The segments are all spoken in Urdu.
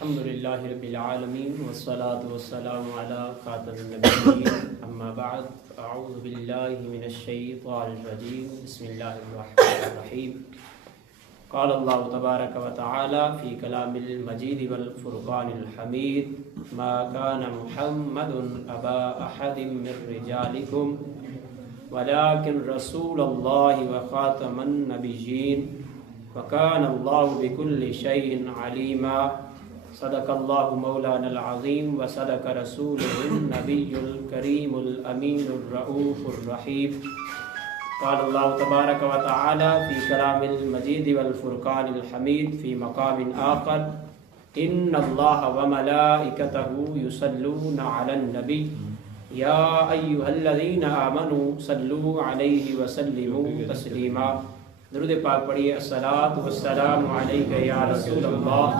الحمد للہ رب العالمین والصلاة والسلام علی خاتم النبیین اما بعد اعوذ باللہ من الشیطان الرجیم بسم اللہ الرحمن الرحیم قال اللہ تبارک و تعالی فی کلام المجید والفرقان الحمید ما کان محمد ابا احد من رجالکم ولكن رسول اللہ وخاتم النبیین وکان اللہ بکل شیء علیما صدق اللہ مولانا العظیم وصدق رسولہ النبی الکریم الامین الرؤوف الرحیم قال اللہ تبارک و تعالی فی کلام المجید والفرقان الحمید فی مقام آخر ان اللہ وملائکتہ یصلون علی النبی یا ایہا الذین آمنوا صلوا علیہ وسلموا تسلیما۔ درود پاک پڑھیے۔ الصلاۃ والسلام علیک یا رسول اللہ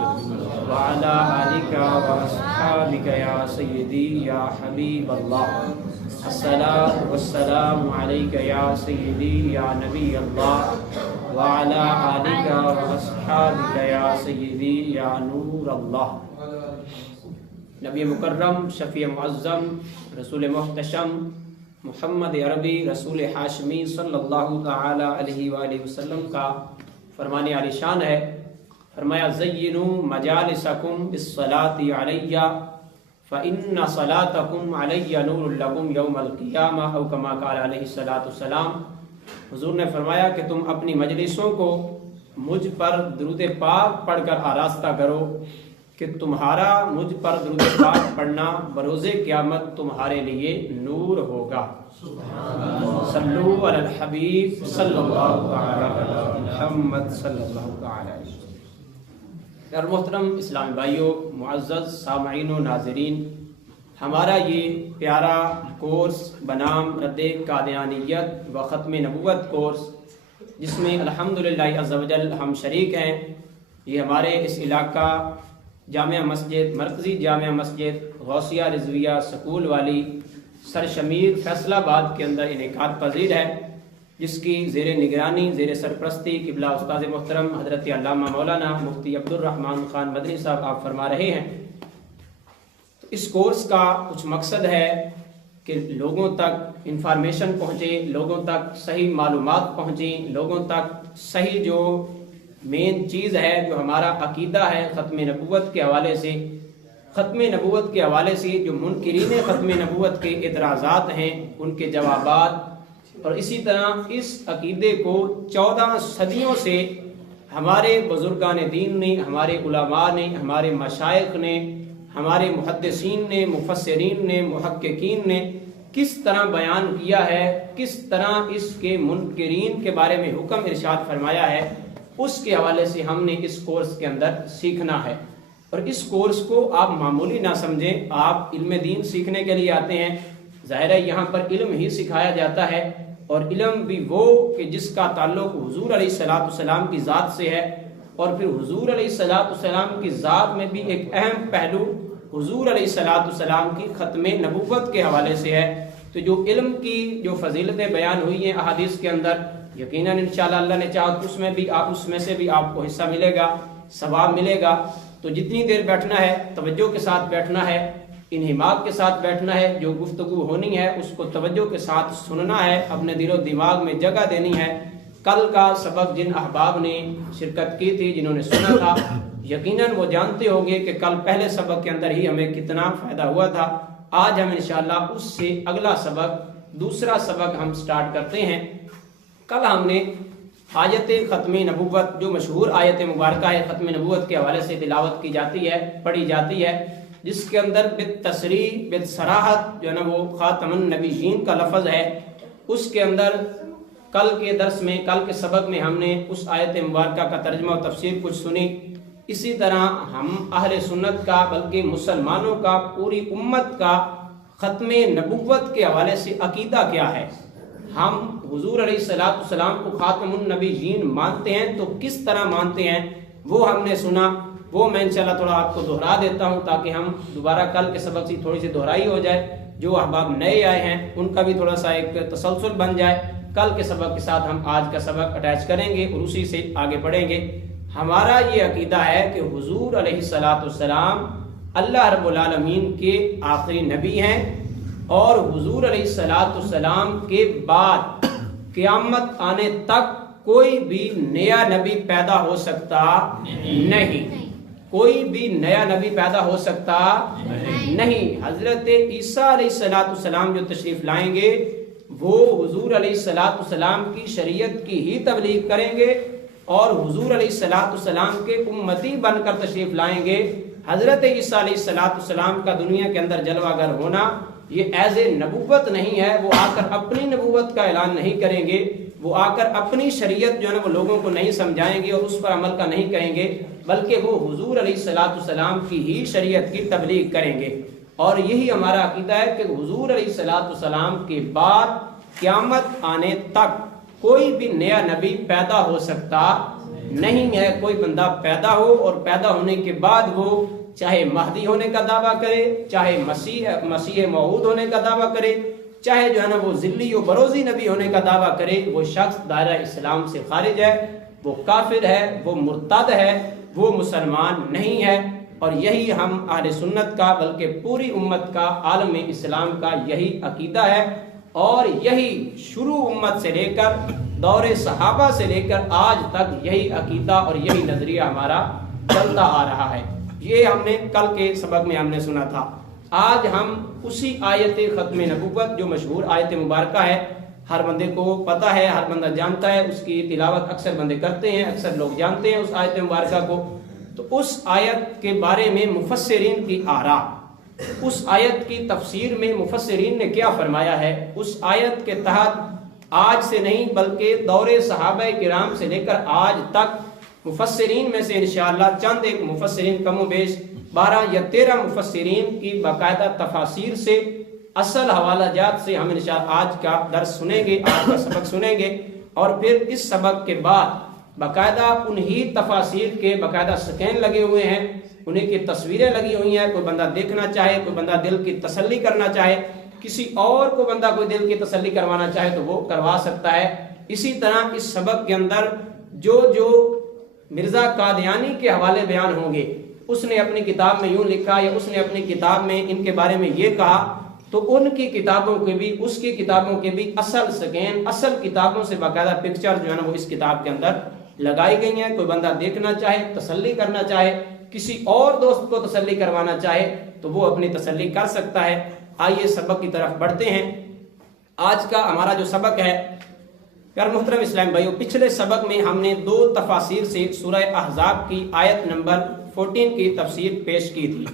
وعلی آلک واصحابک یا سیدی یا حبیب اللہ۔ الصلاۃ والسلام علیک یا سیدی یا نبی اللہ وعلی آلک واصحابک یا سیدی یا نور اللہ۔ نبی مکرم، شفیع معظم، رسول محتشم، محمد عربی، رسول ہاشمی صلی اللہ تعالی علیہ وآلہ وسلم کا فرمان عالی شان ہے۔ فرمایا زینوا مجالسکم بالصلاۃ علی فإن صلاتکم علی نور لکم یوم القیامہ او کما قال علیہ الصلاۃ والسلام۔ حضور نے فرمایا کہ تم اپنی مجلسوں کو مجھ پر درود پاک پڑھ کر آراستہ کرو کہ تمہارا مجھ پر درود پاک پڑھنا بروز قیامت تمہارے لیے نور ہوگا۔ صلو علی الحبیب صلی اللہ علی محمد صلی اللہ علیہ وسلم۔ اور محترم اسلامی بھائیوں، معزز سامعین و ناظرین، ہمارا یہ پیارا کورس بنام رد قادیانیت و ختم نبوت کورس، جس میں الحمدللہ عز و جل ہم شریک ہیں، یہ ہمارے اس علاقہ جامعہ مسجد، مرکزی جامعہ مسجد غوثیہ رضویہ سکول والی سرشمیر فیصل آباد کے اندر انعقاد پذیر ہے، جس کی زیر نگرانی، زیر سرپرستی قبلہ استاد محترم حضرت علامہ مولانا مفتی عبدالرحمن خان مدنی صاحب آپ فرما رہے ہیں۔ تو اس کورس کا کچھ مقصد ہے کہ لوگوں تک انفارمیشن پہنچے، لوگوں تک صحیح معلومات پہنچیں، لوگوں تک صحیح جو مین چیز ہے، جو ہمارا عقیدہ ہے ختم نبوت کے حوالے سے، ختم نبوت کے حوالے سے جو منکرین ختم نبوت کے اعتراضات ہیں ان کے جوابات، اور اسی طرح اس عقیدے کو 14 صدیوں سے ہمارے بزرگان دین نے، ہمارے علماء نے، ہمارے مشائخ نے، ہمارے محدثین نے، مفسرین نے، محققین نے کس طرح بیان کیا ہے، کس طرح اس کے منکرین کے بارے میں حکم ارشاد فرمایا ہے، اس کے حوالے سے ہم نے اس کورس کے اندر سیکھنا ہے۔ اور اس کورس کو آپ معمولی نہ سمجھیں، آپ علم دین سیکھنے کے لیے آتے ہیں، ظاہر ہے یہاں پر علم ہی سکھایا جاتا ہے، اور علم بھی وہ کہ جس کا تعلق حضور علیہ الصلوۃ والسلام کی ذات سے ہے، اور پھر حضور علیہ الصلوۃ والسلام کی ذات میں بھی ایک اہم پہلو حضور علیہ الصلوۃ والسلام کی ختم نبوت کے حوالے سے ہے۔ تو جو علم کی جو فضیلتیں بیان ہوئی ہیں احادیث کے اندر، یقیناً انشاءاللہ اللہ نے چاہا تو اس میں سے بھی آپ کو حصہ ملے گا، ثواب ملے گا۔ تو جتنی دیر بیٹھنا ہے توجہ کے ساتھ بیٹھنا ہے، انہماک کے ساتھ بیٹھنا ہے، جو گفتگو ہونی ہے اس کو توجہ کے ساتھ سننا ہے، اپنے دل و دماغ میں جگہ دینی ہے۔ کل کا سبق جن احباب نے شرکت کی تھی، جنہوں نے سنا تھا، یقیناً وہ جانتے ہوں گے کہ کل پہلے سبق کے اندر ہی ہمیں کتنا فائدہ ہوا تھا۔ آج ہم انشاءاللہ اس سے اگلا سبق، دوسرا سبق ہم سٹارٹ کرتے ہیں۔ کل ہم نے آیت ختم نبوت، جو مشہور آیت مبارکہ ہے ختم نبوت کے حوالے سے تلاوت کی جاتی ہے، پڑھی جاتی ہے، جس کے اندر بالتصریح بالصراحت جو ہے نا وہ خاتم النبیین کا لفظ ہے، اس کے اندر کل کے درس میں، کل کے سبق میں ہم نے اس آیت مبارکہ کا ترجمہ و تفسیر کچھ سنی۔ اسی طرح ہم اہل سنت کا، بلکہ مسلمانوں کا، پوری امت کا ختم نبوت کے حوالے سے عقیدہ کیا ہے، ہم حضور علیہ الصلوۃ والسلام کو خاتم النبیین مانتے ہیں تو کس طرح مانتے ہیں، وہ ہم نے سنا۔ وہ میں انشاءاللہ تھوڑا آپ کو دہرا دیتا ہوں تاکہ ہم دوبارہ کل کے سبق سے تھوڑی سی دہرائی ہو جائے، جو احباب نئے آئے ہیں ان کا بھی تھوڑا سا ایک تسلسل بن جائے۔ کل کے سبق کے ساتھ ہم آج کا سبق اٹیچ کریں گے اور اسی سے آگے پڑھیں گے۔ ہمارا یہ عقیدہ ہے کہ حضور علیہ الصلاۃ والسلام اللہ رب العالمین کے آخری نبی ہیں، اور حضور علیہ الصلاۃ والسلام کے بعد قیامت آنے تک کوئی بھی نیا نبی پیدا ہو سکتا نہیں، کوئی بھی نیا نبی پیدا ہو سکتا نہیں۔ حضرت عیسیٰ علیہ الصلاۃ والسلام جو تشریف لائیں گے وہ حضور علیہ الصلاۃ والسلام کی شریعت کی ہی تبلیغ کریں گے، اور حضور علیہ الصلاۃ والسلام کے امتی بن کر تشریف لائیں گے۔ حضرت عیسیٰ علیہ الصلاۃ والسلام کا دنیا کے اندر جلوہ گر ہونا یہ ایز اے نبوت نہیں ہے، وہ آ کر اپنی نبوت کا اعلان نہیں کریں گے، وہ آ کر اپنی شریعت جو ہے نا وہ لوگوں کو نہیں سمجھائیں گے اور اس پر عمل کا نہیں کہیں گے، بلکہ وہ حضور علیہ الصلاۃ والسلام کی ہی شریعت کی تبلیغ کریں گے۔ اور یہی ہمارا عقیدہ ہے کہ حضور علیہ الصلاۃ والسلام کے بعد قیامت آنے تک کوئی بھی نیا نبی پیدا ہو سکتا نہیں ہے۔ کوئی بندہ پیدا ہو اور پیدا ہونے کے بعد وہ چاہے مہدی ہونے کا دعویٰ کرے، چاہے مسیح موعود ہونے کا دعویٰ کرے، چاہے جو ہے نا وہ ذلی و بروزی نبی ہونے کا دعویٰ کرے، وہ شخص دائرہ اسلام سے خارج ہے، وہ کافر ہے، وہ مرتد ہے، وہ مسلمان نہیں ہے۔ اور یہی ہم اہل سنت کا بلکہ پوری امت کا، عالم اسلام کا یہی عقیدہ ہے، اور یہی شروع امت سے لے کر دور صحابہ سے لے کر آج تک یہی عقیدہ اور یہی نظریہ ہمارا چلتا آ رہا ہے۔ یہ ہم نے کل کے سبق میں ہم نے سنا تھا۔ آج ہم اسی آیت ختم نبوت جو مشہور آیت مبارکہ ہے، ہر بندے کو پتہ ہے، ہر بندہ جانتا ہے، اس کی تلاوت اکثر بندے کرتے ہیں، اکثر لوگ جانتے ہیں اس آیت مبارکہ کو۔ تو اس آیت کے بارے میں مفسرین کی آراء، اس آیت کی تفسیر میں مفسرین نے کیا فرمایا ہے، اس آیت کے تحت آج سے نہیں بلکہ دور صحابہ کرام سے لے کر آج تک مفسرین میں سے انشاءاللہ چند ایک مفسرین، کم و بیش 12 یا 13 مفسرین کی باقاعدہ تفاسیر سے، اصل حوالہ جات سے ہم انشاءاللہ آج کا درس سنیں گے، آج کا سبق سنیں گے، اور پھر اس سبق کے بعد باقاعدہ انہی تفاسیر کے باقاعدہ سکین لگے ہوئے ہیں، انہیں کی تصویریں لگی ہوئی ہیں، کوئی بندہ دیکھنا چاہے، کوئی بندہ دل کی تسلی کرنا چاہے، کسی اور کو بندہ کوئی دل کی تسلی کروانا چاہے تو وہ کروا سکتا ہے۔ اسی طرح اس سبق کے اندر جو مرزا قادیانی کے حوالے بیان ہوں گے، اس نے اپنی کتاب میں یوں لکھا یا اس نے اپنی کتاب میں ان کے بارے میں یہ کہا، تو ان کی کتابوں کے بھی، اس کی کتابوں کے بھی اصل سکین، اصل کتابوں سے باقاعدہ پکچر جو ہے نا وہ اس کتاب کے اندر لگائی گئی ہیں۔ کوئی بندہ دیکھنا چاہے، تسلی کرنا چاہے، کسی اور دوست کو تسلی کروانا چاہے تو وہ اپنی تسلی کر سکتا ہے۔ آئیے سبق کی طرف بڑھتے ہیں۔ آج کا ہمارا جو سبق ہے پیار محترم اسلام بھائیو، پچھلے سبق میں ہم نے 2 تفاسیر سے سورہ احزاب کی آیت نمبر 14 کی تفسیر پیش کی تھی،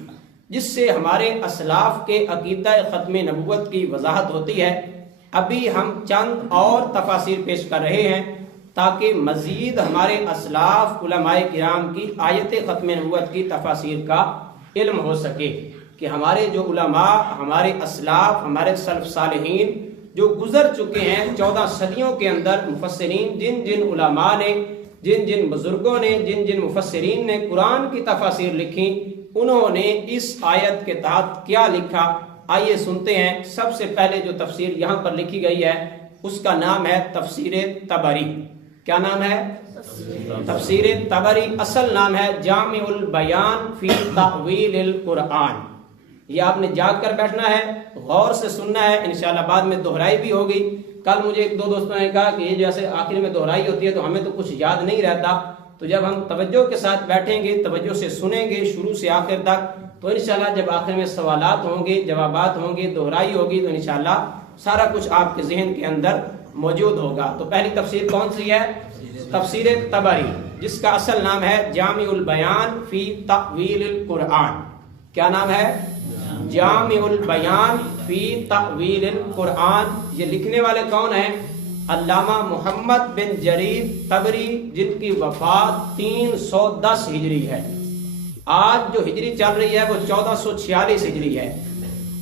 جس سے ہمارے اسلاف کے عقیدہ ختم نبوت کی وضاحت ہوتی ہے۔ ابھی ہم چند اور تفاسیر پیش کر رہے ہیں تاکہ مزید ہمارے اسلاف علماء کرام کی آیت ختم نبوت کی تفاسیر کا علم ہو سکے، کہ ہمارے جو علماء، ہمارے اسلاف، ہمارے سلف صالحین جو گزر چکے ہیں 14 صدیوں کے اندر، مفسرین، جن جن علماء نے، جن جن بزرگوں نے، جن جن مفسرین نے قرآن کی تفاسیر لکھی، انہوں نے اس آیت کے تحت کیا لکھا، آئیے سنتے ہیں۔ سب سے پہلے جو تفسیر یہاں پر لکھی گئی ہے اس کا نام ہے تفسیر طبری۔ کیا نام ہے؟ تفسیر طبری۔ اصل نام ہے جامع البیان فی تأویل القرآن۔ یہ آپ نے جاگ کر بیٹھنا ہے، غور سے سننا ہے، انشاءاللہ بعد میں دہرائی بھی ہوگی۔ کل مجھے 1-2 دوستوں نے کہا کہ یہ جیسے آخر میں دہرائی ہوتی ہے تو ہمیں تو کچھ یاد نہیں رہتا، تو جب ہم توجہ کے ساتھ بیٹھیں گے، توجہ سے سنیں گے شروع سے آخر تک، تو انشاءاللہ جب آخر میں سوالات ہوں گے، جوابات ہوں گے، دہرائی ہوگی، تو انشاءاللہ سارا کچھ آپ کے ذہن کے اندر موجود ہوگا۔ تو پہلی تفسیر کون سی ہے؟ تفسیر طبری، جس کا اصل نام ہے جامع البیان فی تأویل القرآن۔ کیا نام ہے؟ جامع البیان فی تأویل القرآن۔ یہ لکھنے والے کون ہیں؟ علامہ محمد بن جریر طبری، جن کی وفات 310 ہجری ہے۔ آج جو ہجری چل رہی ہے وہ 1446 ہجری ہے۔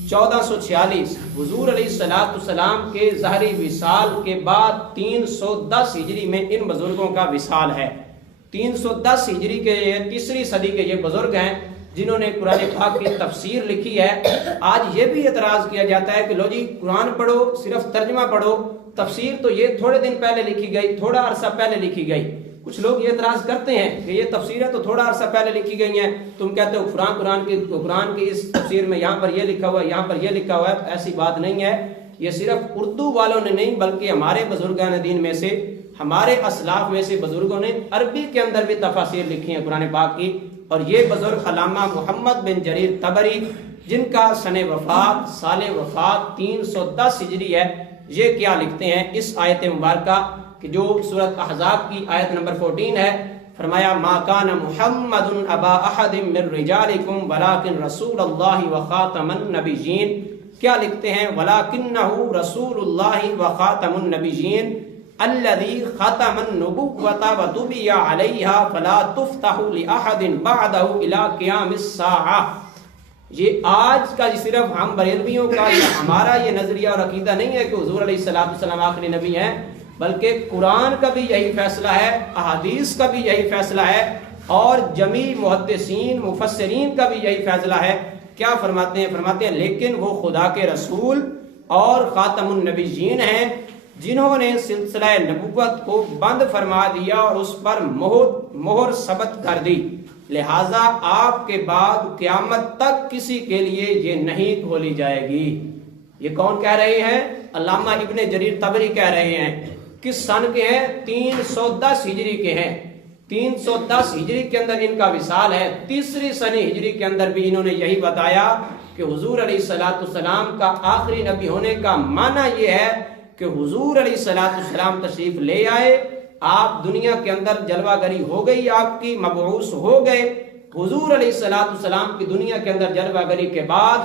1446 حضور علیہ السلام کے ظاہری وصال کے بعد 310 ہجری میں ان بزرگوں کا وصال ہے۔ 310 ہجری کے 3ری صدی کے یہ بزرگ ہیں جنہوں نے قرآن پاک کی تفسیر لکھی ہے۔ آج یہ بھی اعتراض کیا جاتا ہے کہ لو جی قرآن پڑھو، صرف ترجمہ پڑھو، تفسیر تو یہ تھوڑے دن پہلے لکھی گئی، تھوڑا عرصہ پہلے لکھی گئی۔ کچھ لوگ یہ اعتراض کرتے ہیں کہ یہ تفسیریں تو تھوڑا عرصہ پہلے لکھی گئی ہیں، تم کہتے ہو قرآن کی اس تفسیر میں یہاں پر یہ لکھا ہوا ہے، یہاں پر یہ لکھا ہوا ہے۔ ایسی بات نہیں ہے، یہ صرف اردو والوں نے نہیں بلکہ ہمارے بزرگان دین میں سے، ہمارے اسلاف میں سے بزرگوں نے عربی کے اندر بھی تفاسیر لکھی ہیں قرآن پاک کی۔ اور یہ بزرگ علامہ محمد بن جریر طبری، جن کا سال وفات 310 ہجری ہے، یہ کیا لکھتے ہیں اس آیت مبارکہ کہ جو سورۃ احزاب کی آیت نمبر 14 ہے، فرمایا ما کان محمد ابا احد من رجالکم ولکن رسول اللہ وخاتم النبیین۔ کیا لکھتے ہیں؟ ولکنہ رسول اللہ وخاتم النبیین الذی ختم النبوۃ وطبع علیہا فلا تفتح لاحد بعدہ الی قیام الساعہ۔ یہ آج کا صرف ہم بریلویوں کا یا ہمارا یہ نظریہ اور عقیدہ نہیں ہے کہ حضور علیہ السلام آخری نبی ہیں، بلکہ قرآن کا بھی یہی فیصلہ ہے، احادیث کا بھی یہی فیصلہ ہے، اور جمیع محدثین مفسرین کا بھی یہی فیصلہ ہے۔ کیا فرماتے ہیں؟ فرماتے ہیں لیکن وہ خدا کے رسول اور خاتم النبیین ہیں جنہوں نے سلسلہ نبوت کو بند فرما دیا اور اس پر مہر ثبت کر دی، لہذا آپ کے بعد قیامت تک کسی کے لیے یہ نہیں کھولی جائے گی۔ یہ کون کہہ رہے ہیں؟ علامہ ابن جریر طبری کہہ رہے ہیں۔ کس سن کے ہیں؟ 310 ہجری کے ہیں۔ 310 ہجری کے اندر ان کا وصال ہے۔ تیسری سنی ہجری کے اندر بھی انہوں نے یہی بتایا کہ حضور علیہ السلام کا آخری نبی ہونے کا معنی یہ ہے کہ حضور علیہ السلام تشریف لے آئے، آپ دنیا کے اندر جلوہ گری ہو گئی، آپ کی مبعوث ہو گئے۔ حضور علیہ السلام کی دنیا کے اندر جلوہ گری کے بعد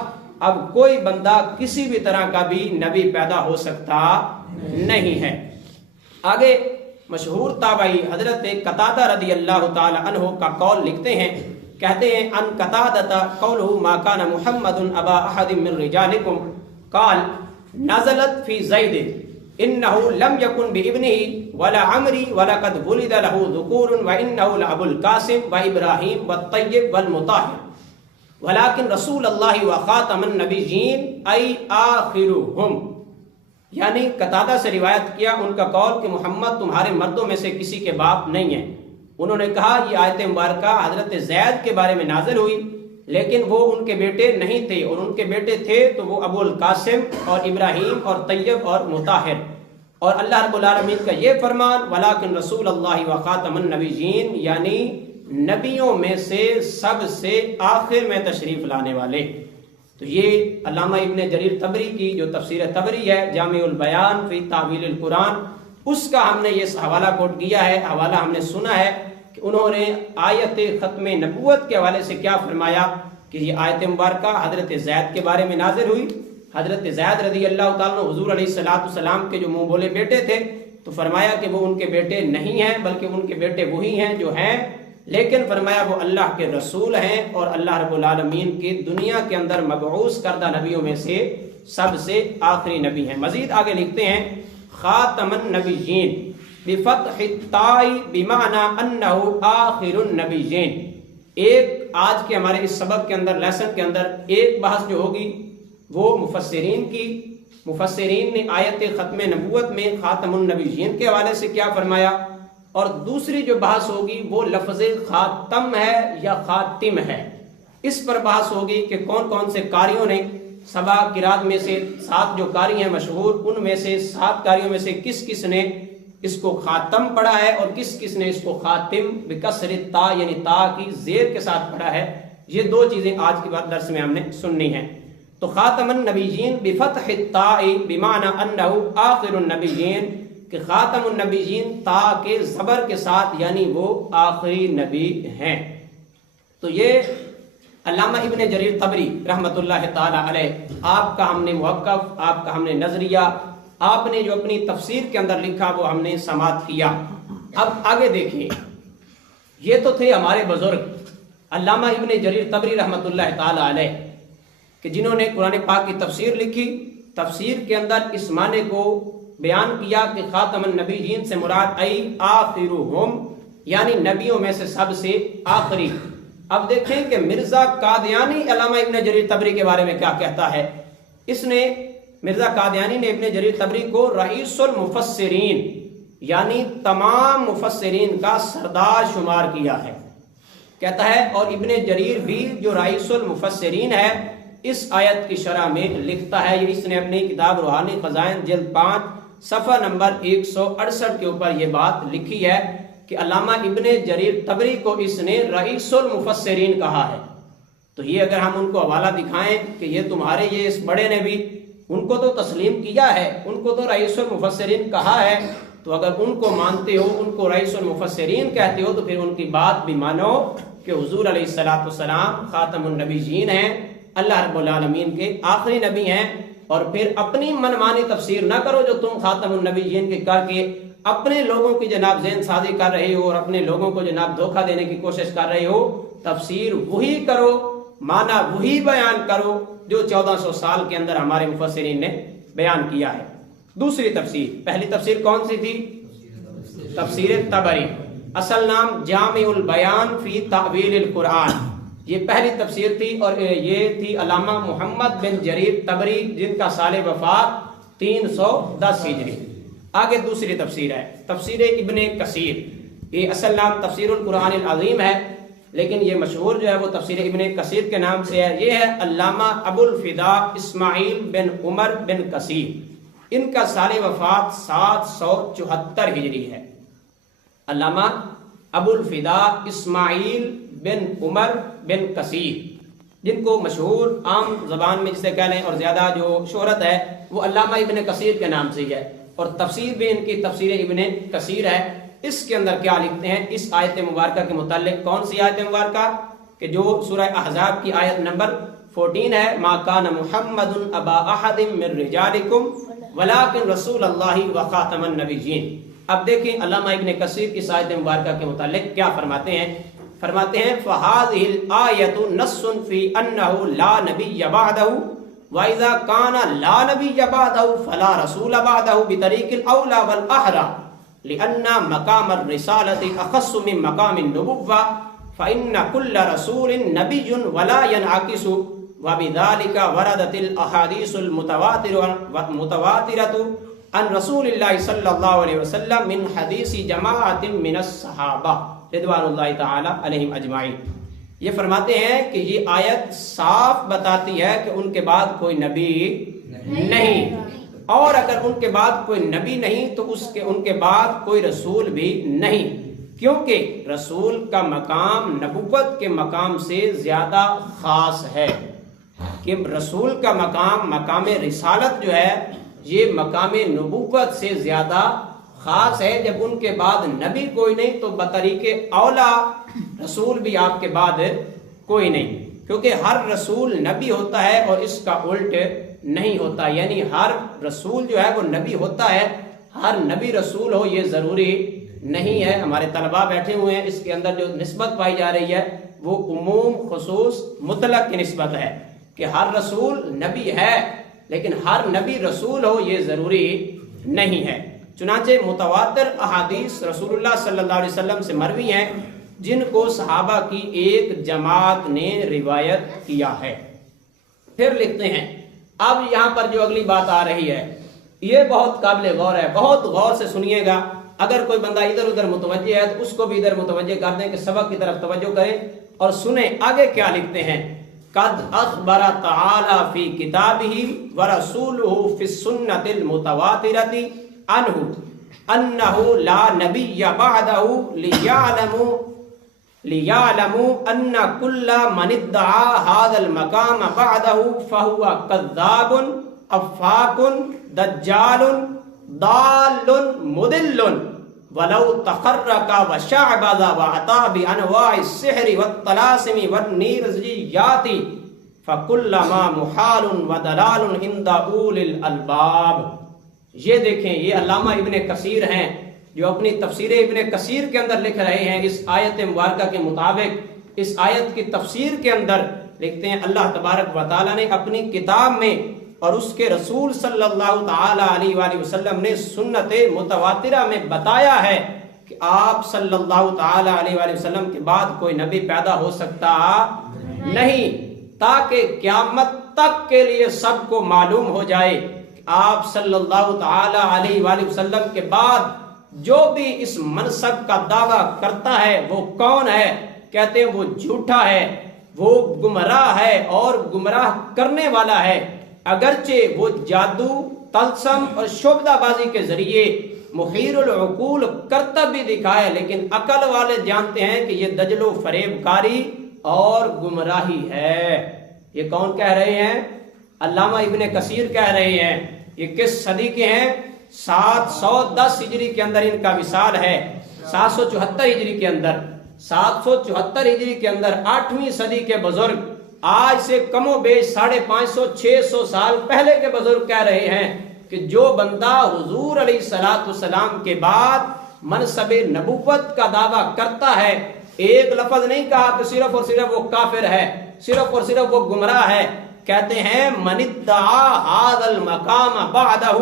اب کوئی بندہ کسی بھی طرح کا بھی نبی پیدا ہو سکتا نہیں ہے۔ آگے مشہور تابعی حضرت قتادہ رضی اللہ تعالی عنہ کا قول لکھتے ہیں، کہتے ہیں ان قتادہ قولہ ما کان محمد ابا احد من رجالکم قال نزلت فی زید انه لم يكن بابنه ولا عمري ولقد ولد له ذكور وانه لابو القاسم وابراهيم والطيب والمطهر ولكن رسول الله وخاتم النبيين اي اخرهم۔ یعنی قتادہ سے روایت کیا ان کا قول کہ محمد تمہارے مردوں میں سے کسی کے باپ نہیں ہے۔ انہوں نے کہا یہ آیت مبارکہ حضرت زید کے بارے میں نازل ہوئی، لیکن وہ ان کے بیٹے نہیں تھے، اور ان کے بیٹے تھے تو وہ ابو القاسم اور ابراہیم اور طیب اور مطہر۔ اور اللہ رب العالمین کا یہ فرمان ولیکن رسول اللہ وخاتم النبیین، یعنی نبیوں میں سے سب سے آخر میں تشریف لانے والے۔ تو یہ علامہ ابن جریر طبری کی جو تفسیر طبری ہے جامع البیان فی تاویل القرآن، اس کا ہم نے یہ حوالہ کوٹ کیا ہے، حوالہ ہم نے سنا ہے کہ انہوں نے آیت ختم نبوت کے حوالے سے کیا فرمایا کہ یہ آیت مبارکہ حضرت زید کے بارے میں نازل ہوئی۔ حضرت زید رضی اللہ تعالیٰ عنہ حضور علیہ السلام کے جو منہ بولے بیٹے تھے، تو فرمایا کہ وہ ان کے بیٹے نہیں ہیں بلکہ ان کے بیٹے وہی ہیں جو ہیں، لیکن فرمایا وہ اللہ کے رسول ہیں اور اللہ رب العالمین کی دنیا کے اندر مبعوث کردہ نبیوں میں سے سب سے آخری نبی ہیں۔ مزید آگے لکھتے ہیں خاتم النبیین بفتح الطاء بمعنى انه آخر النبیین۔ ایک آج کے ہمارے اس سبق کے اندر، لیسن کے اندر ایک بحث جو ہوگی وہ مفسرین کی، مفسرین نے آیت ختم نبوت میں خاتم النبیین کے حوالے سے کیا فرمایا، اور دوسری جو بحث ہوگی وہ لفظ خاتم ہے یا خاتم ہے، اس پر بحث ہوگی کہ کون کون سے قاریوں نے سبا قرات میں سے 7 جو قاری ہیں مشہور، ان میں سے 7 قاریوں میں سے کس کس نے اس کو خاتم پڑھا ہے اور کس کس نے اس کو خاتم بکسر تا یعنی تا کی زیر کے ساتھ پڑھا ہے۔ یہ 2 چیزیں آج کی بات درس میں ہم نے سننی ہیں۔ تو خاتم النبیین بفتح الطاء بمعنى انه آخر النبیین، کہ خاتم النبیین تا کے زبر کے ساتھ یعنی وہ آخری نبی ہیں۔ تو یہ علامہ ابن جریر طبری رحمۃ اللہ تعالی علیہ، آپ کا ہم نے موقف، آپ کا ہم نے نظریہ، آپ نے جو اپنی تفسیر کے اندر لکھا وہ ہم نے سماعت کیا۔ اب آگے دیکھیں، یہ تو تھے ہمارے بزرگ علامہ ابن جریر طبری رحمۃ اللہ تعالی علیہ، کہ جنہوں نے قرآن پاک کی تفسیر لکھی۔ تفسیر کے اندر اس معنی کو بیان کیا کہ خاتم النبیین سے مراد ای آخرہم، یعنی نبیوں میں سے سب سے آخری۔ اب دیکھیں کہ مرزا قادیانی علامہ ابن جریر طبری کے بارے میں کیا کہتا ہے۔ اس نے مرزا قادیانی نے ابن جریر طبری کو رئیس المفسرین یعنی تمام مفسرین کا سردار شمار کیا ہے۔ کہتا ہے اور ابن جریر بھی جو رئیس المفسرین ہے اس آیت کی شرح میں لکھتا ہے، یہ اس نے اپنی کتاب روحانی خزائن جلد 5 صفحہ نمبر 168 کے اوپر یہ بات لکھی ہے کہ علامہ ابن جریر طبری کو اس نے رئیس المفسرین کہا ہے۔ تو یہ اگر ہم ان کو حوالہ دکھائیں کہ یہ تمہارے یہ اس بڑے نے بھی ان کو تو تسلیم کیا ہے، ان کو تو رئیس المفسرین کہا ہے، تو اگر ان کو مانتے ہو، ان کو رئیس المفسرین کہتے ہو، تو پھر ان کی بات بھی مانو کہ حضور علیہ السلام خاتم النبیین ہیں، اللہ رب العالمین کے آخری نبی ہیں، اور پھر اپنی منمانی تفسیر نہ کرو جو تم خاتم النبیین کے کر کے اپنے لوگوں کی جناب ذہن سازی کر رہے ہو اور اپنے لوگوں کو جناب دھوکہ دینے کی کوشش کر رہے ہو۔ تفسیر وہی کرو، معنی وہی بیان کرو جو 1400 سال کے اندر ہمارے مفسرین نے بیان کیا ہے۔ دوسری تفسیر، پہلی تفسیر کون سی تھی؟ تفسیر طبری، اصل نام جامع البیان فی تأویل القرآن، یہ پہلی تفسیر تھی، اور یہ تھی علامہ محمد بن جریر طبری جن کا سال وفات 310 ہجری۔ آگے دوسری تفسیر ہے تفسیر ابن کثیر، یہ اصل نام تفسیر القرآن العظیم ہے، لیکن یہ مشہور جو ہے وہ تفسیر ابن کثیر کے نام سے ہے۔ یہ ہے علامہ ابو الفدا اسماعیل بن عمر بن کثیر، ان کا سال وفات 774 ہجری ہے۔ علامہ ابو الفدا اسماعیل بن عمر بن کثیر، جن کو مشہور عام زبان میں جسے کہہ لیں اور زیادہ جو شہرت ہے وہ علامہ ابن کثیر کے نام سے ہی ہے، اور تفسیر بھی ان کی تفسیر ابن کثیر ہے۔ اس کے اندر کیا لکھتے ہیں اس آیت مبارکہ کے متعلق؟ کون سی آیت مبارکہ؟ کہ جو سورہ احزاب کی آیت نمبر 14 ہے، ما کان محمد ابا احد من رجالکم ولکن رسول اللہ وخاتم النبیین۔ اب دیکھیں علامہ ابن کثیر اس آیت مبارکہ کے متعلق کیا فرماتے ہیں۔ فرماتے ہیں فہذہ الآیۃ نص فی انہ لا نبی بعدہ وَإِذَا كَانَ لَا نَبِيَّ بَعْدَهُ فَلَا رَسُولَ بَعْدَهُ بِطَرِيقِ الْأَوْلَى وَالْأَحْرَى لِأَنَّ مَقَامَ الرِّسَالَةِ أَخَصُّ مِن مَقَامِ النُّبُوَّةِ فَإِنَّ كُلَّ رَسُولٍ نَبِيٌّ وَلَا يَنْعَكِسُ وَبِذَلِكَ وَرَدَتِ الْأَحَادِيثُ الْمُتَوَاتِرَةُ عن رسول اللہ صلی اللہ علیہ وسلم من حدیث جماعت من الصحابہ رضوان اللہ تعالی علیہم اجمعین۔ یہ فرماتے ہیں کہ یہ آیت صاف بتاتی ہے کہ ان کے بعد کوئی نبی نہیں، اور اگر ان کے بعد کوئی نبی نہیں تو ان کے بعد کوئی رسول بھی نہیں، کیونکہ رسول کا مقام نبوت کے مقام سے زیادہ خاص ہے، کہ رسول کا مقام رسالت جو ہے یہ مقام نبوت سے زیادہ خاص ہے۔ جب ان کے بعد نبی کوئی نہیں تو بطریق اولا رسول بھی آپ کے بعد کوئی نہیں، کیونکہ ہر رسول نبی ہوتا ہے اور اس کا الٹ نہیں ہوتا، یعنی ہر رسول جو ہے وہ نبی ہوتا ہے، ہر نبی رسول ہو یہ ضروری نہیں ہے۔ ہمارے طلباء بیٹھے ہوئے ہیں، اس کے اندر جو نسبت پائی جا رہی ہے وہ عموم خصوص مطلق کی نسبت ہے، کہ ہر رسول نبی ہے لیکن ہر نبی رسول ہو یہ ضروری نہیں ہے۔ چنانچہ متواتر احادیث رسول اللہ صلی اللہ علیہ وسلم سے مروی ہیں جن کو صحابہ کی ایک جماعت نے روایت کیا ہے۔ پھر لکھتے ہیں اب یہاں پر جو اگلی بات آ رہی ہے یہ بہت قابل غور ہے، بہت غور سے سنیے گا۔ اگر کوئی بندہ ادھر ادھر متوجہ ہے تو اس کو بھی ادھر متوجہ کر دیں کہ سبق کی طرف توجہ کریں اور سنیں آگے کیا لکھتے ہیں۔ قد اخبر تعالی فی کتابہ ورسولہ فی السنۃ المتواترۃ عنہ انہ لا نبی بعدہ لیعلموا ان کل من ادعا هذا المقام بعدہ فہو کذاب افاک دجال ضال مضل ولو تخرق وشعبذ واتى بانواع السحر والطلاسم والنيرزيات فكلما محال وضلال عند اولي الالباب۔ یہ دیکھیں یہ علامہ ابن کثیر ہیں جو اپنی تفسیر ابن کثیر کے اندر لکھ رہے ہیں، اس آیت مبارکہ کے مطابق اس آیت کی تفسیر کے اندر لکھتے ہیں اللہ تبارک و تعالی نے اپنی کتاب میں اور اس کے رسول صلی اللہ تعالی علیہ وآلہ وسلم نے سنت متواترہ میں بتایا ہے کہ آپ صلی اللہ تعالی علیہ وآلہ وسلم کے بعد کوئی نبی پیدا ہو سکتا نہیں، تاکہ قیامت تک کے لیے سب کو معلوم ہو جائے کہ آپ صلی اللہ تعالی علیہ وآلہ وسلم کے بعد جو بھی اس منصب کا دعویٰ کرتا ہے وہ کون ہے؟ کہتے ہیں وہ جھوٹا ہے، وہ گمراہ ہے اور گمراہ کرنے والا ہے۔ اگرچہ وہ جادو، طلسم اور شعبدہ بازی کے ذریعے محیر العقول کرتا بھی دکھائے، لیکن عقل والے جانتے ہیں کہ یہ دجل و فریب کاری اور گمراہی ہے۔ یہ کون کہہ رہے ہیں؟ علامہ ابن کثیر کہہ رہے ہیں۔ یہ کس صدی کے ہیں؟ 710 ہجری کے اندر ان کا وصال ہے، 774 ہجری کے اندر، 774 ہجری کے اندر 8ویں صدی کے بزرگ، آج سے کم و بیش 550-600 سال پہلے کے بزرگ کہہ رہے ہیں کہ جو بندہ حضور علیہ السلام کے بعد منصب نبوت کا دعویٰ کرتا ہے، ایک لفظ نہیں کہا کہ صرف اور صرف وہ کافر ہے، صرف اور صرف وہ گمراہ ہے۔ کہتے ہیں من ادعا هذا المقام بعده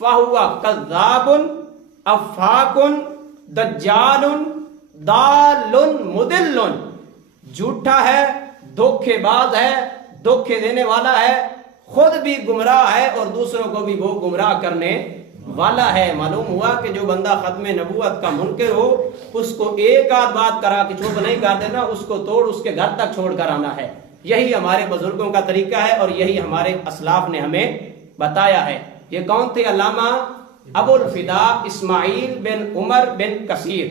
فهو كذاب افاق دجال ضال مضل، جھوٹا ہے، دھوکے باز ہے، دھوکے دینے والا ہے، خود بھی گمراہ ہے اور دوسروں کو بھی وہ گمراہ کرنے والا ہے۔ معلوم ہوا کہ جو بندہ ختم نبوت کا منکر ہو اس کو ایک آدھ بات کرا کہ چپ نہیں کر دینا، اس کو توڑ اس کے گھر تک چھوڑ کر آنا ہے۔ یہی ہمارے بزرگوں کا طریقہ ہے اور یہی ہمارے اسلاف نے ہمیں بتایا ہے۔ یہ کون تھے؟ علامہ ابو الفدا اسماعیل بن عمر بن کثیر،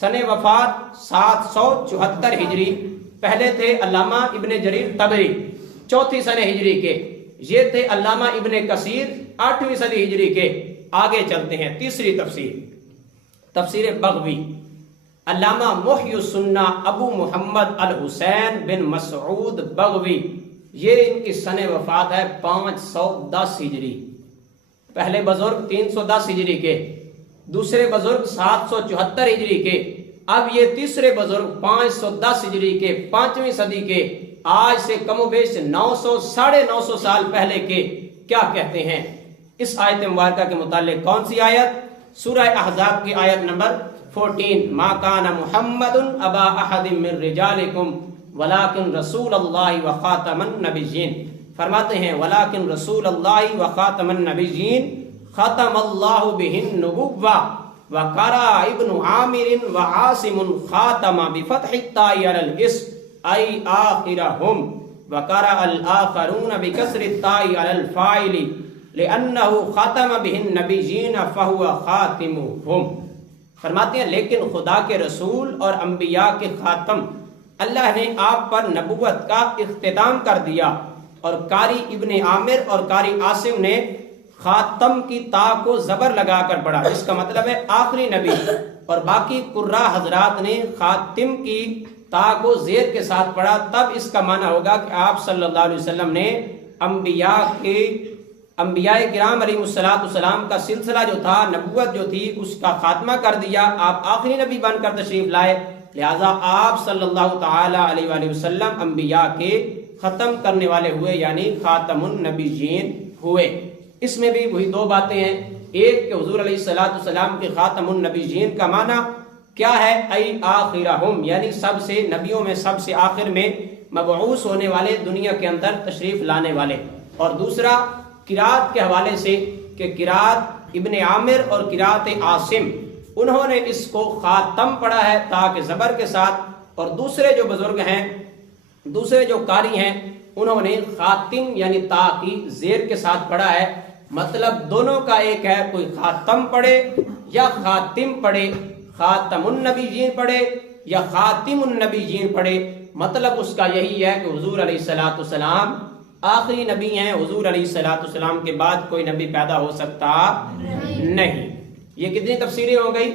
سن وفات 774 ہجری۔ پہلے تھے علامہ ابن جریر طبری 4 سن ہجری کے، یہ تھے علامہ ابن کثیر 8ویں صدی ہجری کے۔ آگے چلتے ہیں، تیسری تفسیر، تفسیر بغوی، علامہ محی السنہ ابو محمد الحسین بن مسعود بغوی، یہ ان کی سن وفات ہے 510 ہجری۔ پہلے بزرگ 310 ہجری کے، دوسرے بزرگ 774 ہجری کے، اب یہ تیسرے بزرگ 510 ہجری کے، 5ویں صدی کے، آج سے کم و بیش 900-950 سال پہلے کے۔ کیا کہتے ہیں اس آیت مبارکہ کے متعلق؟ کون سی آیت؟ سورہ احزاب کی آیت نمبر 14، ما کان محمد ابا احد من رجالکم ولکن رسول اللہ وخاتم النبیین، فرماتے ہیں ولکن رسول اللہ وخاتم النبیین ختم اللہ بہ النبوہ وقرأ ابن عامر وعاصم خاتم بفتح التاء علی الاسم ای آخرہم وقرأ الآخرون بکسر التاء علی الفاعل لأنہ ختم بہ النبیین فہو خاتمہم۔ فرماتے ہیں لیکن خدا کے رسول اور انبیاء کے خاتم، اللہ نے آپ پر نبوت کا اختتام کر دیا، اور قاری ابن عامر اور قاری عاصم نے خاتم کی تا کو زبر لگا کر پڑھا، جس کا مطلب ہے آخری نبی، اور باقی قراء حضرات نے خاتم کی تا کو زیر کے ساتھ پڑھا۔ تب اس کا معنی ہوگا کہ آپ صلی اللہ علیہ وسلم نے انبیاء کرام علیہ السلام کا سلسلہ جو تھا، نبوت جو تھی، اس کا خاتمہ کر دیا، آپ آخری نبی بن کر تشریف لائے، لہٰذا آپ صلی اللہ تعالی علیہ وآلہ وسلم انبیاء کے ختم کرنے والے ہوئے، یعنی خاتم النبیین ہوئے۔ اس میں بھی وہی 2 باتیں ہیں، ایک کہ حضور علیہ السلام کے خاتم النبیین کا معنی کیا ہے؟ ای آخرہم، یعنی سب سے نبیوں میں سب سے آخر میں مبعوث ہونے والے، دنیا کے اندر تشریف لانے والے۔ اور دوسرا قرات کے حوالے سے کہ قرات ابن عامر اور قرات عاصم، انہوں نے اس کو خاتم پڑھا ہے تاکہ زبر کے ساتھ، اور دوسرے جو بزرگ ہیں، دوسرے جو قاری ہیں، انہوں نے خاتم یعنی تا کی زیر کے ساتھ پڑھا ہے۔ مطلب دونوں کا ایک ہے، کوئی خاتم پڑھے یا خاتم پڑھے، خاتم النبیین پڑھے یا خاتم النبیین پڑھے، مطلب اس کا یہی ہے کہ حضور علیہ السلام آخری نبی ہیں، حضور علیہ السلام کے بعد کوئی نبی پیدا ہو سکتا نہیں۔ یہ کتنی تفسیریں ہو گئی؟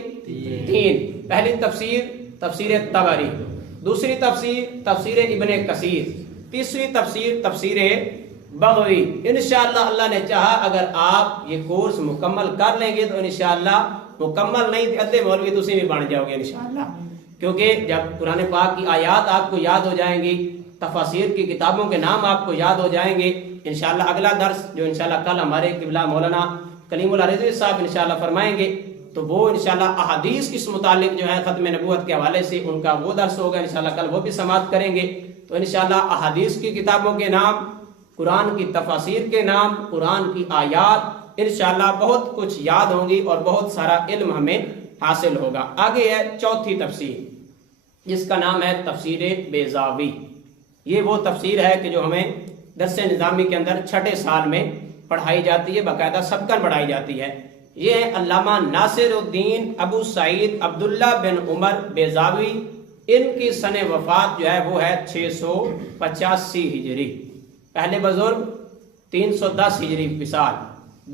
3۔ پہلی تفسیر تفسیر طبری، دوسری تفسیر تفسیر ابن کثیر، تیسری تفسیر تفسیر بغوی۔ انشاءاللہ اللہ نے چاہا اگر آپ یہ کورس مکمل کر لیں گے تو انشاءاللہ، مکمل نہیں ادھے مولوی تسی بھی بن جاؤ گے انشاءاللہ، کیونکہ جب قرآن پاک کی آیات آپ کو یاد ہو جائیں گی، تفاسیر کی کتابوں کے نام آپ کو یاد ہو جائیں گے، انشاءاللہ اگلا درس جو انشاءاللہ کل ہمارے قبلہ مولانا کلیم اللہ رضوی صاحب انشاءاللہ فرمائیں گے، تو وہ انشاءاللہ احادیث اس متعلق جو ہے ختم نبوت کے حوالے سے ان کا وہ درس ہوگا، انشاءاللہ کل وہ بھی سماعت کریں گے۔ تو انشاءاللہ احادیث کی کتابوں کے نام، قرآن کی تفاسیر کے نام، قرآن کی آیات، انشاءاللہ بہت کچھ یاد ہوں گی اور بہت سارا علم ہمیں حاصل ہوگا۔ آگے ہے چوتھی تفسیر جس کا نام ہے تفسیر بیضاوی۔ یہ وہ تفسیر ہے کہ جو ہمیں درس نظامی کے اندر چھٹے سال میں پڑھائی جاتی ہے، باقاعدہ سبقن پڑھائی جاتی ہے۔ یہ ہے علامہ ناصر الدین ابو سعید عبداللہ بن عمر بیضاوی، ان کی سن وفات جو ہے وہ ہے 685 ہجری۔ پہلے بزرگ 310 ہجری وصال،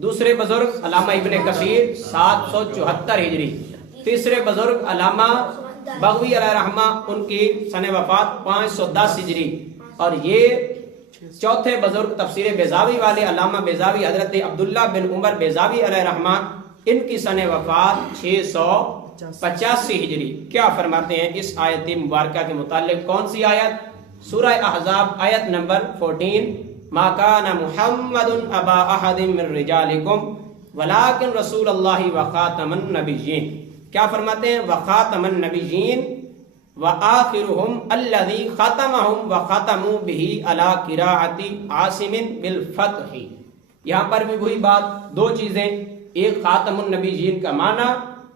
دوسرے بزرگ علامہ ابن کثیر 774 ہجری، تیسرے بزرگ علامہ بغوی علیہ رحمہ ان کی سن وفات 510 ہجری، اور یہ چوتھے بزرگ تفسیر بیضاوی والے علامہ بیضاوی حضرت عبداللہ بن عمر بیضاوی علیہ رحمہ، ان کی سن وفات 685 ہجری۔ کیا فرماتے ہیں اس آیت مبارکہ کے متعلق؟ کون سی آیت؟ سورہ احزاب آیت نمبر 14، ما کان محمد ابا احد من رجالکم ولکن رسول اللہ وخاتم النبیین۔ کیا فرماتے ہیں؟ وخاتم النبیین وآخرهم الذی ختمهم وختموا به علی قراءۃ عاصم بالفتح۔ یہاں پر بھی وہی بات، دو چیزیں، ایک خاتم النبیین کا معنی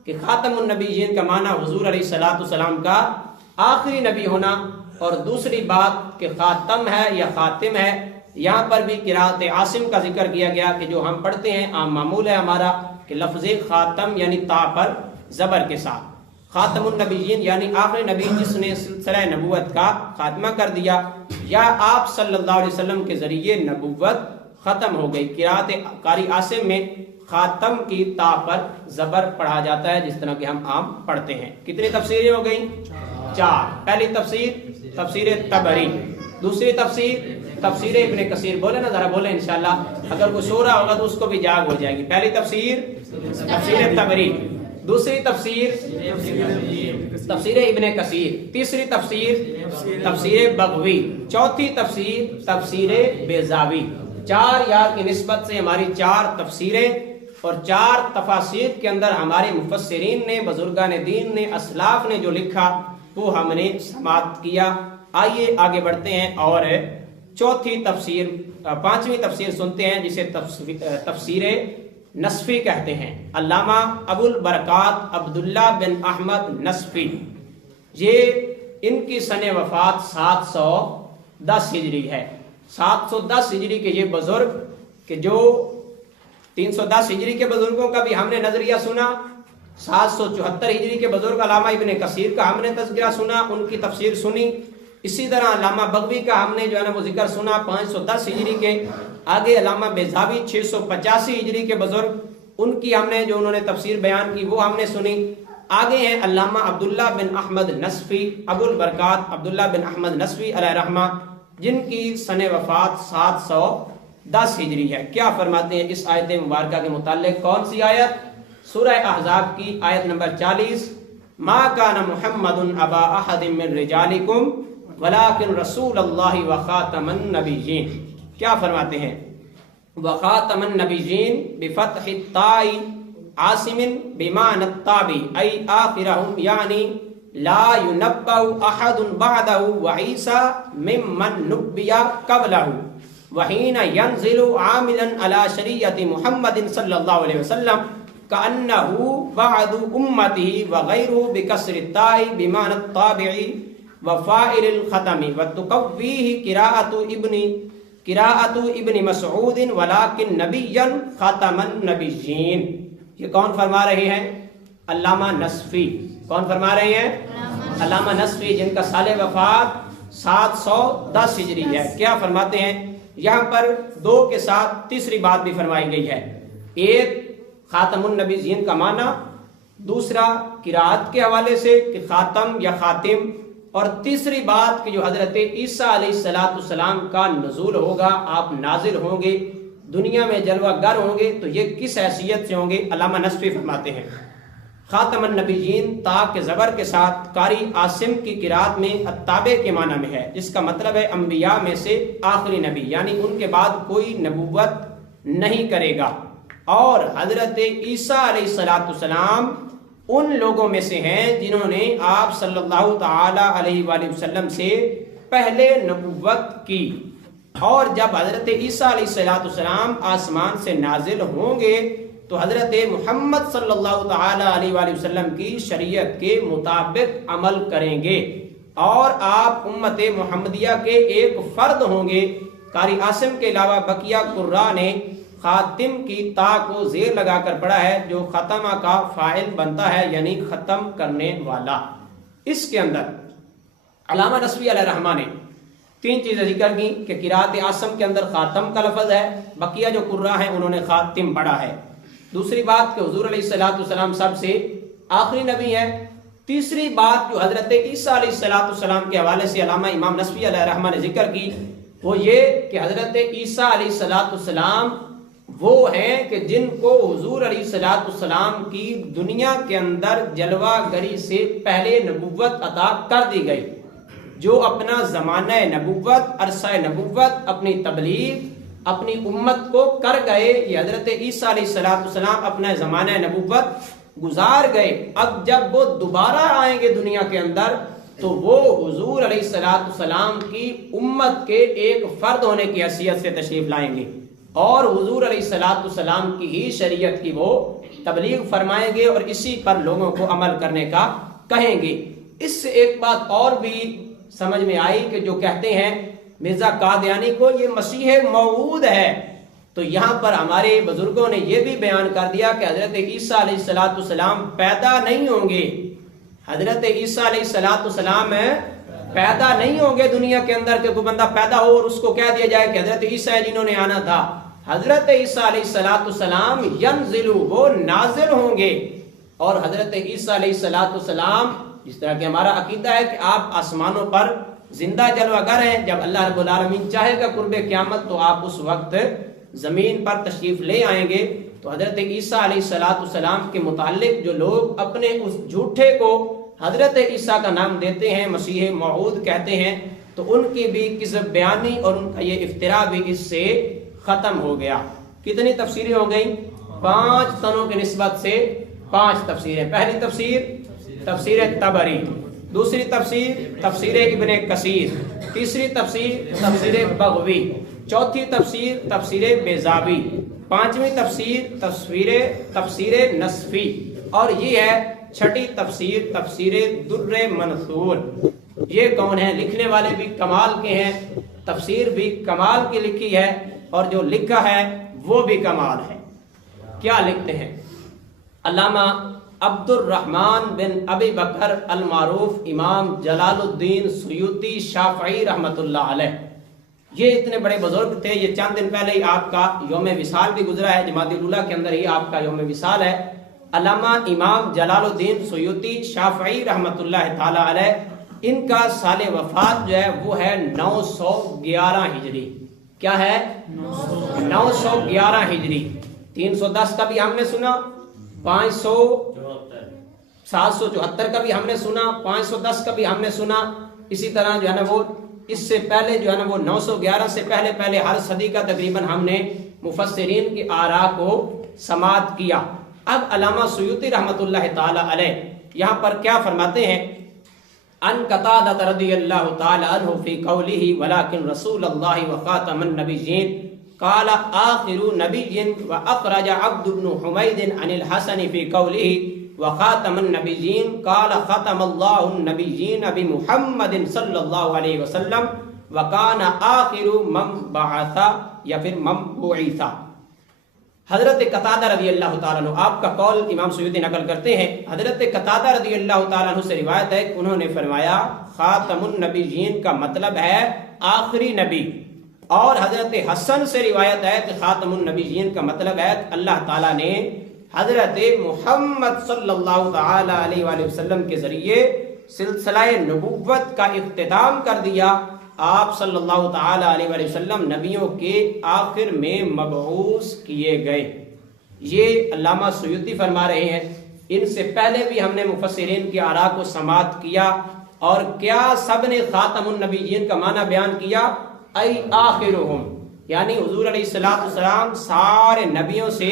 کہ خاتم النبیین کا معنی حضور علیہ الصلوۃ والسلام کا آخری نبی ہونا، اور دوسری بات کہ خاتم ہے یا خاتم ہے۔ یہاں پر بھی قراءت عاصم کا ذکر کیا گیا کہ جو ہم پڑھتے ہیں عام معمول ہے ہمارا کہ لفظ خاتم یعنی تا پر زبر کے ساتھ، خاتم النبیین یعنی آخری نبی جس نے سلسلہ نبوت کا خاتمہ کر دیا، یا آپ صلی اللہ علیہ وسلم کے ذریعے نبوت ختم ہو گئی۔ قراءت قاری عاصم میں خاتم کی تا پر زبر پڑھا جاتا ہے جس طرح کہ ہم عام پڑھتے ہیں۔ کتنی تفسیریں ہو گئیں؟ 4۔ پہلی تفسیر تفسیر طبری، دوسری تفسیر تفسیر ابن کثیر۔ بولے نا ذرا، بولے انشاءاللہ، اگر کوئی سو رہا ہوگا تو اس کو بھی جاگ ہو جائے گی۔ پہلی تفسیر تفسیر طبری، دوسری تفسیر تفسیر ابن کثیر، تیسری تفسیر تفسیر بغوی، چوتھی تفسیر تفسیر بیضاوی۔ 4 یار کی نسبت سے ہماری 4 تفسیریں اور 4 تفاسیر کے اندر ہمارے مفسرین نے، بزرگان دین نے، اسلاف نے جو لکھا وہ ہم نے سماعت کیا۔ آئیے آگے بڑھتے ہیں اور چوتھی تفسیر، 5ویں تفسیر سنتے ہیں جسے تفسیر نصفی کہتے ہیں۔ علامہ ابو البرکات عبداللہ بن احمد نصفی، یہ ان کی سن وفات 710 ہجری ہے۔ 710 ہجری کے یہ بزرگ کہ جو 310 ہجری کے بزرگوں کا بھی ہم نے نظریہ سنا، 774 ہجری کے بزرگ علامہ ابن کثیر کا ہم نے تذکرہ سنا، ان کی تفسیر سنی، اسی طرح علامہ بغوی کا ہم نے جو ہے نا وہ ذکر سنا 510 ہجری کے۔ آگے علامہ بیضاوی 685 ہجری کے بزرگ، ان کی ہم نے جو انہوں نے تفسیر بیان کی وہ ہم نے سنی۔ آگے ہیں علامہ عبداللہ بن احمد نصفی، ابو البرکات عبداللہ بن احمد نصفی علیہ رحمہ، جن کی سن وفات 710 ہجری ہے۔ کیا فرماتے ہیں اس آیت مبارکہ کے متعلق؟ کون سی آیت؟ سورہ احزاب کی آیت نمبر 40، ما کان محمد ابا احد من رجالکم ولکن رسول اللہ وخاتم النبیین۔ کیا فرماتے ہیں؟ وخاتم النبیین بفتح الطاء عاصم بمعنى التابع ای آخرهم یعنی لا ينبأ احد بعده وعیسى ممن نبئ قبله وحین ينزل عاملا على شریعت محمد صلی اللہ علیہ وسلم كأنه بعد امته وغيره بكسر التاء بمعنى الطابع وفائل الختم وتقويه قراءة ابن مسعود ولكن نبيا ختم النبيين۔ یہ کون فرما رہے ہیں؟ علامہ نصفی۔ کون فرما رہے ہیں؟ علامہ نصفی، جن کا سال وفات 710 ہجری ہے۔ کیا فرماتے ہیں؟ یہاں پر 2 کے ساتھ تیسری بات بھی فرمائی گئی ہے، ایک خاتم النبیین کا معنی، دوسرا قراءت کے حوالے سے کہ خاتم یا خاتم، اور تیسری بات کہ جو حضرت عیسیٰ علیہ السلام کا نزول ہوگا، آپ نازل ہوں گے، دنیا میں جلوہ گر ہوں گے، تو یہ کس حیثیت سے ہوں گے؟ علامہ نصفی فرماتے ہیں خاتم النبیین تا کے زبر کے ساتھ قاری عاصم کی قراءت میں التابع کے معنی میں ہے، جس کا مطلب ہے انبیاء میں سے آخری نبی، یعنی ان کے بعد کوئی نبوت نہیں کرے گا۔ اور حضرت عیسیٰ علیہ السلام ان لوگوں میں سے ہیں جنہوں نے آپ صلی اللہ تعالی علیہ وآلہ وسلم سے پہلے نبوت کی، اور جب حضرت عیسیٰ علیہ السلام آسمان سے نازل ہوں گے تو حضرت محمد صلی اللہ تعالی علیہ وآلہ وسلم کی شریعت کے مطابق عمل کریں گے اور آپ امت محمدیہ کے ایک فرد ہوں گے۔ قاری عاصم کے علاوہ بقیہ قراء نے خاتم کی تا کو زیر لگا کر پڑھا ہے، جو ختمہ کا فاعل بنتا ہے، یعنی ختم کرنے والا۔ اس کے اندر علامہ نسوی علیہ الرحمہ نے 3 چیزیں ذکر کی کہ قراءت عاصم کے اندر خاتم کا لفظ ہے، بقیہ جو قراء ہیں انہوں نے خاتم پڑھا ہے۔ دوسری بات کہ حضور علیہ السلام سب سے آخری نبی ہے۔ تیسری بات جو حضرت عیسیٰ علیہ السلام کے حوالے سے علامہ امام نسوی علیہ الرحمہ نے ذکر کی وہ یہ کہ حضرت عیسیٰ علیہ السلام وہ ہیں کہ جن کو حضور علیہ السلام کی دنیا کے اندر جلوہ گری سے پہلے نبوت عطا کر دی گئی، جو اپنا زمانہ نبوت، عرصہ نبوت، اپنی تبلیغ اپنی امت کو کر گئے۔ یہ حضرت عیسیٰ علیہ السلام اپنا زمانہ نبوت گزار گئے، اب جب وہ دوبارہ آئیں گے دنیا کے اندر تو وہ حضور علیہ السلام کی امت کے ایک فرد ہونے کی حیثیت سے تشریف لائیں گے اور حضور علیہ السلام کی ہی شریعت کی وہ تبلیغ فرمائیں گے اور اسی پر لوگوں کو عمل کرنے کا کہیں گے۔ اس سے ایک بات اور بھی سمجھ میں آئی کہ جو کہتے ہیں مرزا قادیانی کو یہ مسیح موعود ہے، تو یہاں پر ہمارے بزرگوں نے یہ بھی بیان کر دیا کہ حضرت عیسیٰ علیہ السلام پیدا نہیں ہوں گے، حضرت عیسیٰ علیہ السلام پیدا نہیں ہوں گے دنیا کے اندر کہ کوئی بندہ پیدا ہو اور اس کو کہہ دیا جائے کہ حضرت عیسیٰ ہے جنہوں نے آنا تھا۔ حضرت عیسیٰ علیہ السلام ینزلو، وہ نازل ہوں گے، اور حضرت عیسیٰ علیہ السلام جس طرح کہ ہمارا عقیدہ ہے کہ آپ آسمانوں پر زندہ جلوہ گر ہیں، جب اللہ رب العالمین چاہے گا قرب قیامت تو آپ اس وقت زمین پر تشریف لے آئیں گے۔ تو حضرت عیسیٰ علیہ السلام کے متعلق جو لوگ اپنے اس جھوٹے کو حضرت عیسیٰ کا نام دیتے ہیں، مسیح موعود کہتے ہیں، تو ان کی بھی کذب بیانی اور ان کا یہ افتراء بھی اس سے ختم ہو گیا۔ کتنی تفسیریں ہو گئیں؟ 5 تنوں کی نسبت سے 5 تفسیریں۔ پہلی تفسیر تفسیر طبری، دوسری تفسیر تفسیر ابن کثیر، تیسری تفسیر تفسیر بغوی، چوتھی تفسیر تفسیر بیضاوی، 5ویں تفسیر تفسیر نصفی، اور یہ ہے 6ٹھی تفسیر تفسیر در منثور۔ یہ کون ہے؟ لکھنے والے بھی کمال کے ہیں، تفسیر بھی کمال کی لکھی ہے، اور جو لکھا ہے وہ بھی کمال ہے۔ کیا لکھتے ہیں؟ علامہ عبد الرحمن بن ابی بکر المعروف امام جلال الدین سیوطی شافعی رحمۃ اللہ علیہ، یہ اتنے بڑے بزرگ تھے۔ یہ چند دن پہلے ہی آپ کا یوم وصال بھی گزرا ہے، جمادی الاولیٰ کے اندر ہی آپ کا یوم وصال ہے۔ علامہ امام جلال الدین سیوطی شافعی رحمۃ اللہ تعالی علیہ، ان کا سال وفات جو ہے وہ ہے 911 ہجری۔ کیا ہے؟ 911 ہجری۔ 310 کا بھی ہم نے سنا، 774 کا بھی ہم نے سنا، 510 کا بھی ہم نے سنا، اسی طرح جو ہے نا وہ اس سے پہلے جو ہے نا وہ 911 سے پہلے ہر صدی کا تقریباً ہم نے مفسرین کی آراء کو سماعت کیا۔ اب علامہ سیوطی رحمۃ اللہ تعالی علیہ یہاں پر کیا فرماتے ہیں؟ ان قتادہ رضی اللہ تعالی عنہ فی قولہ ولکن رسول اللہ وخاتم النبیین قال آخر نبی واخرج عبد بن حمید عن الحسن فی قولہ وخاتم النبیین قال ختم اللہ النبیین بمحمد صلی اللہ علیہ وسلم وکان آخر من بعث یا پھر من بعث۔ حضرت قتادہ رضی اللہ تعالیٰ عنہ، آپ کا قول امام سیوطی نقل کرتے ہیں، حضرت قتادہ رضی اللہ تعالیٰ عنہ سے روایت ہے، انہوں نے فرمایا خاتم النبیین کا مطلب ہے آخری نبی، اور حضرت حسن سے روایت ہے کہ خاتم النبیین کا مطلب ہے کہ اللہ تعالیٰ نے حضرت محمد صلی اللہ تعالی علیہ وآلہ وسلم کے ذریعے سلسلہ نبوت کا اختتام کر دیا۔ آپ صلی اللہ تعالی علیہ وآلہ وسلم نبیوں کے آخر میں مبعوث کیے گئے۔ یہ علامہ سیوطی فرما رہے ہیں۔ ان سے پہلے بھی ہم نے مفسرین کی آراء کو سماعت کیا، اور کیا سب نے خاتم النبیین کا معنی بیان کیا؟ ای آخرہم، یعنی حضور علیہ السلام سارے نبیوں سے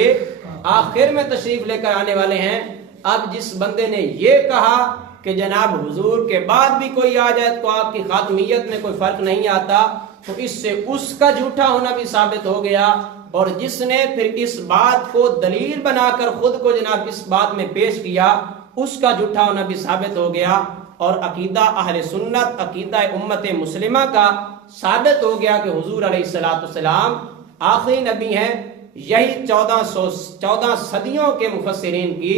آخر میں تشریف لے کر آنے والے ہیں۔ اب جس بندے نے یہ کہا کہ جناب حضور کے بعد بھی کوئی آ جائے تو آپ کی خاتمیت میں کوئی فرق نہیں آتا، تو اس سے اس کا جھوٹا ہونا بھی ثابت ہو گیا، اور جس نے پھر اس بات کو دلیل بنا کر خود کو جناب اس بات میں پیش کیا اس کا جھوٹا ہونا بھی ثابت ہو گیا، اور عقیدہ اہل سنت، عقیدہ امت مسلمہ کا ثابت ہو گیا کہ حضور علیہ السلام آخری نبی ہیں۔ یہی 14 صدیوں کے مفسرین کی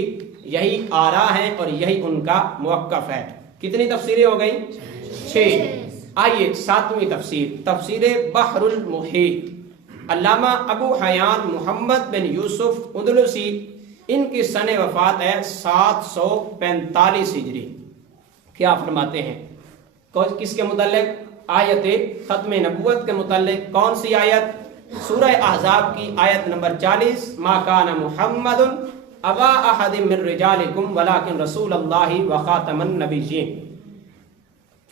یہی آراء ہیں اور یہی ان کا موقف ہے۔ کتنی تفسیریں ہو گئیں؟ 6۔ آئیے 7ویں تفسیر، تفسیر بحر المحیط، علامہ ابو حیان محمد بن یوسف اندلسی، ان کی سن وفات ہے 745 ہجری۔ کیا فرماتے ہیں کس کے متعلق؟ آیت ختم نبوت کے متعلق۔ کون سی آیت؟ سورہ احزاب کی آیت نمبر 40، ما کان محمد ابا احد من رجالکم ولکن رسول اللہ وخاتم النبیین۔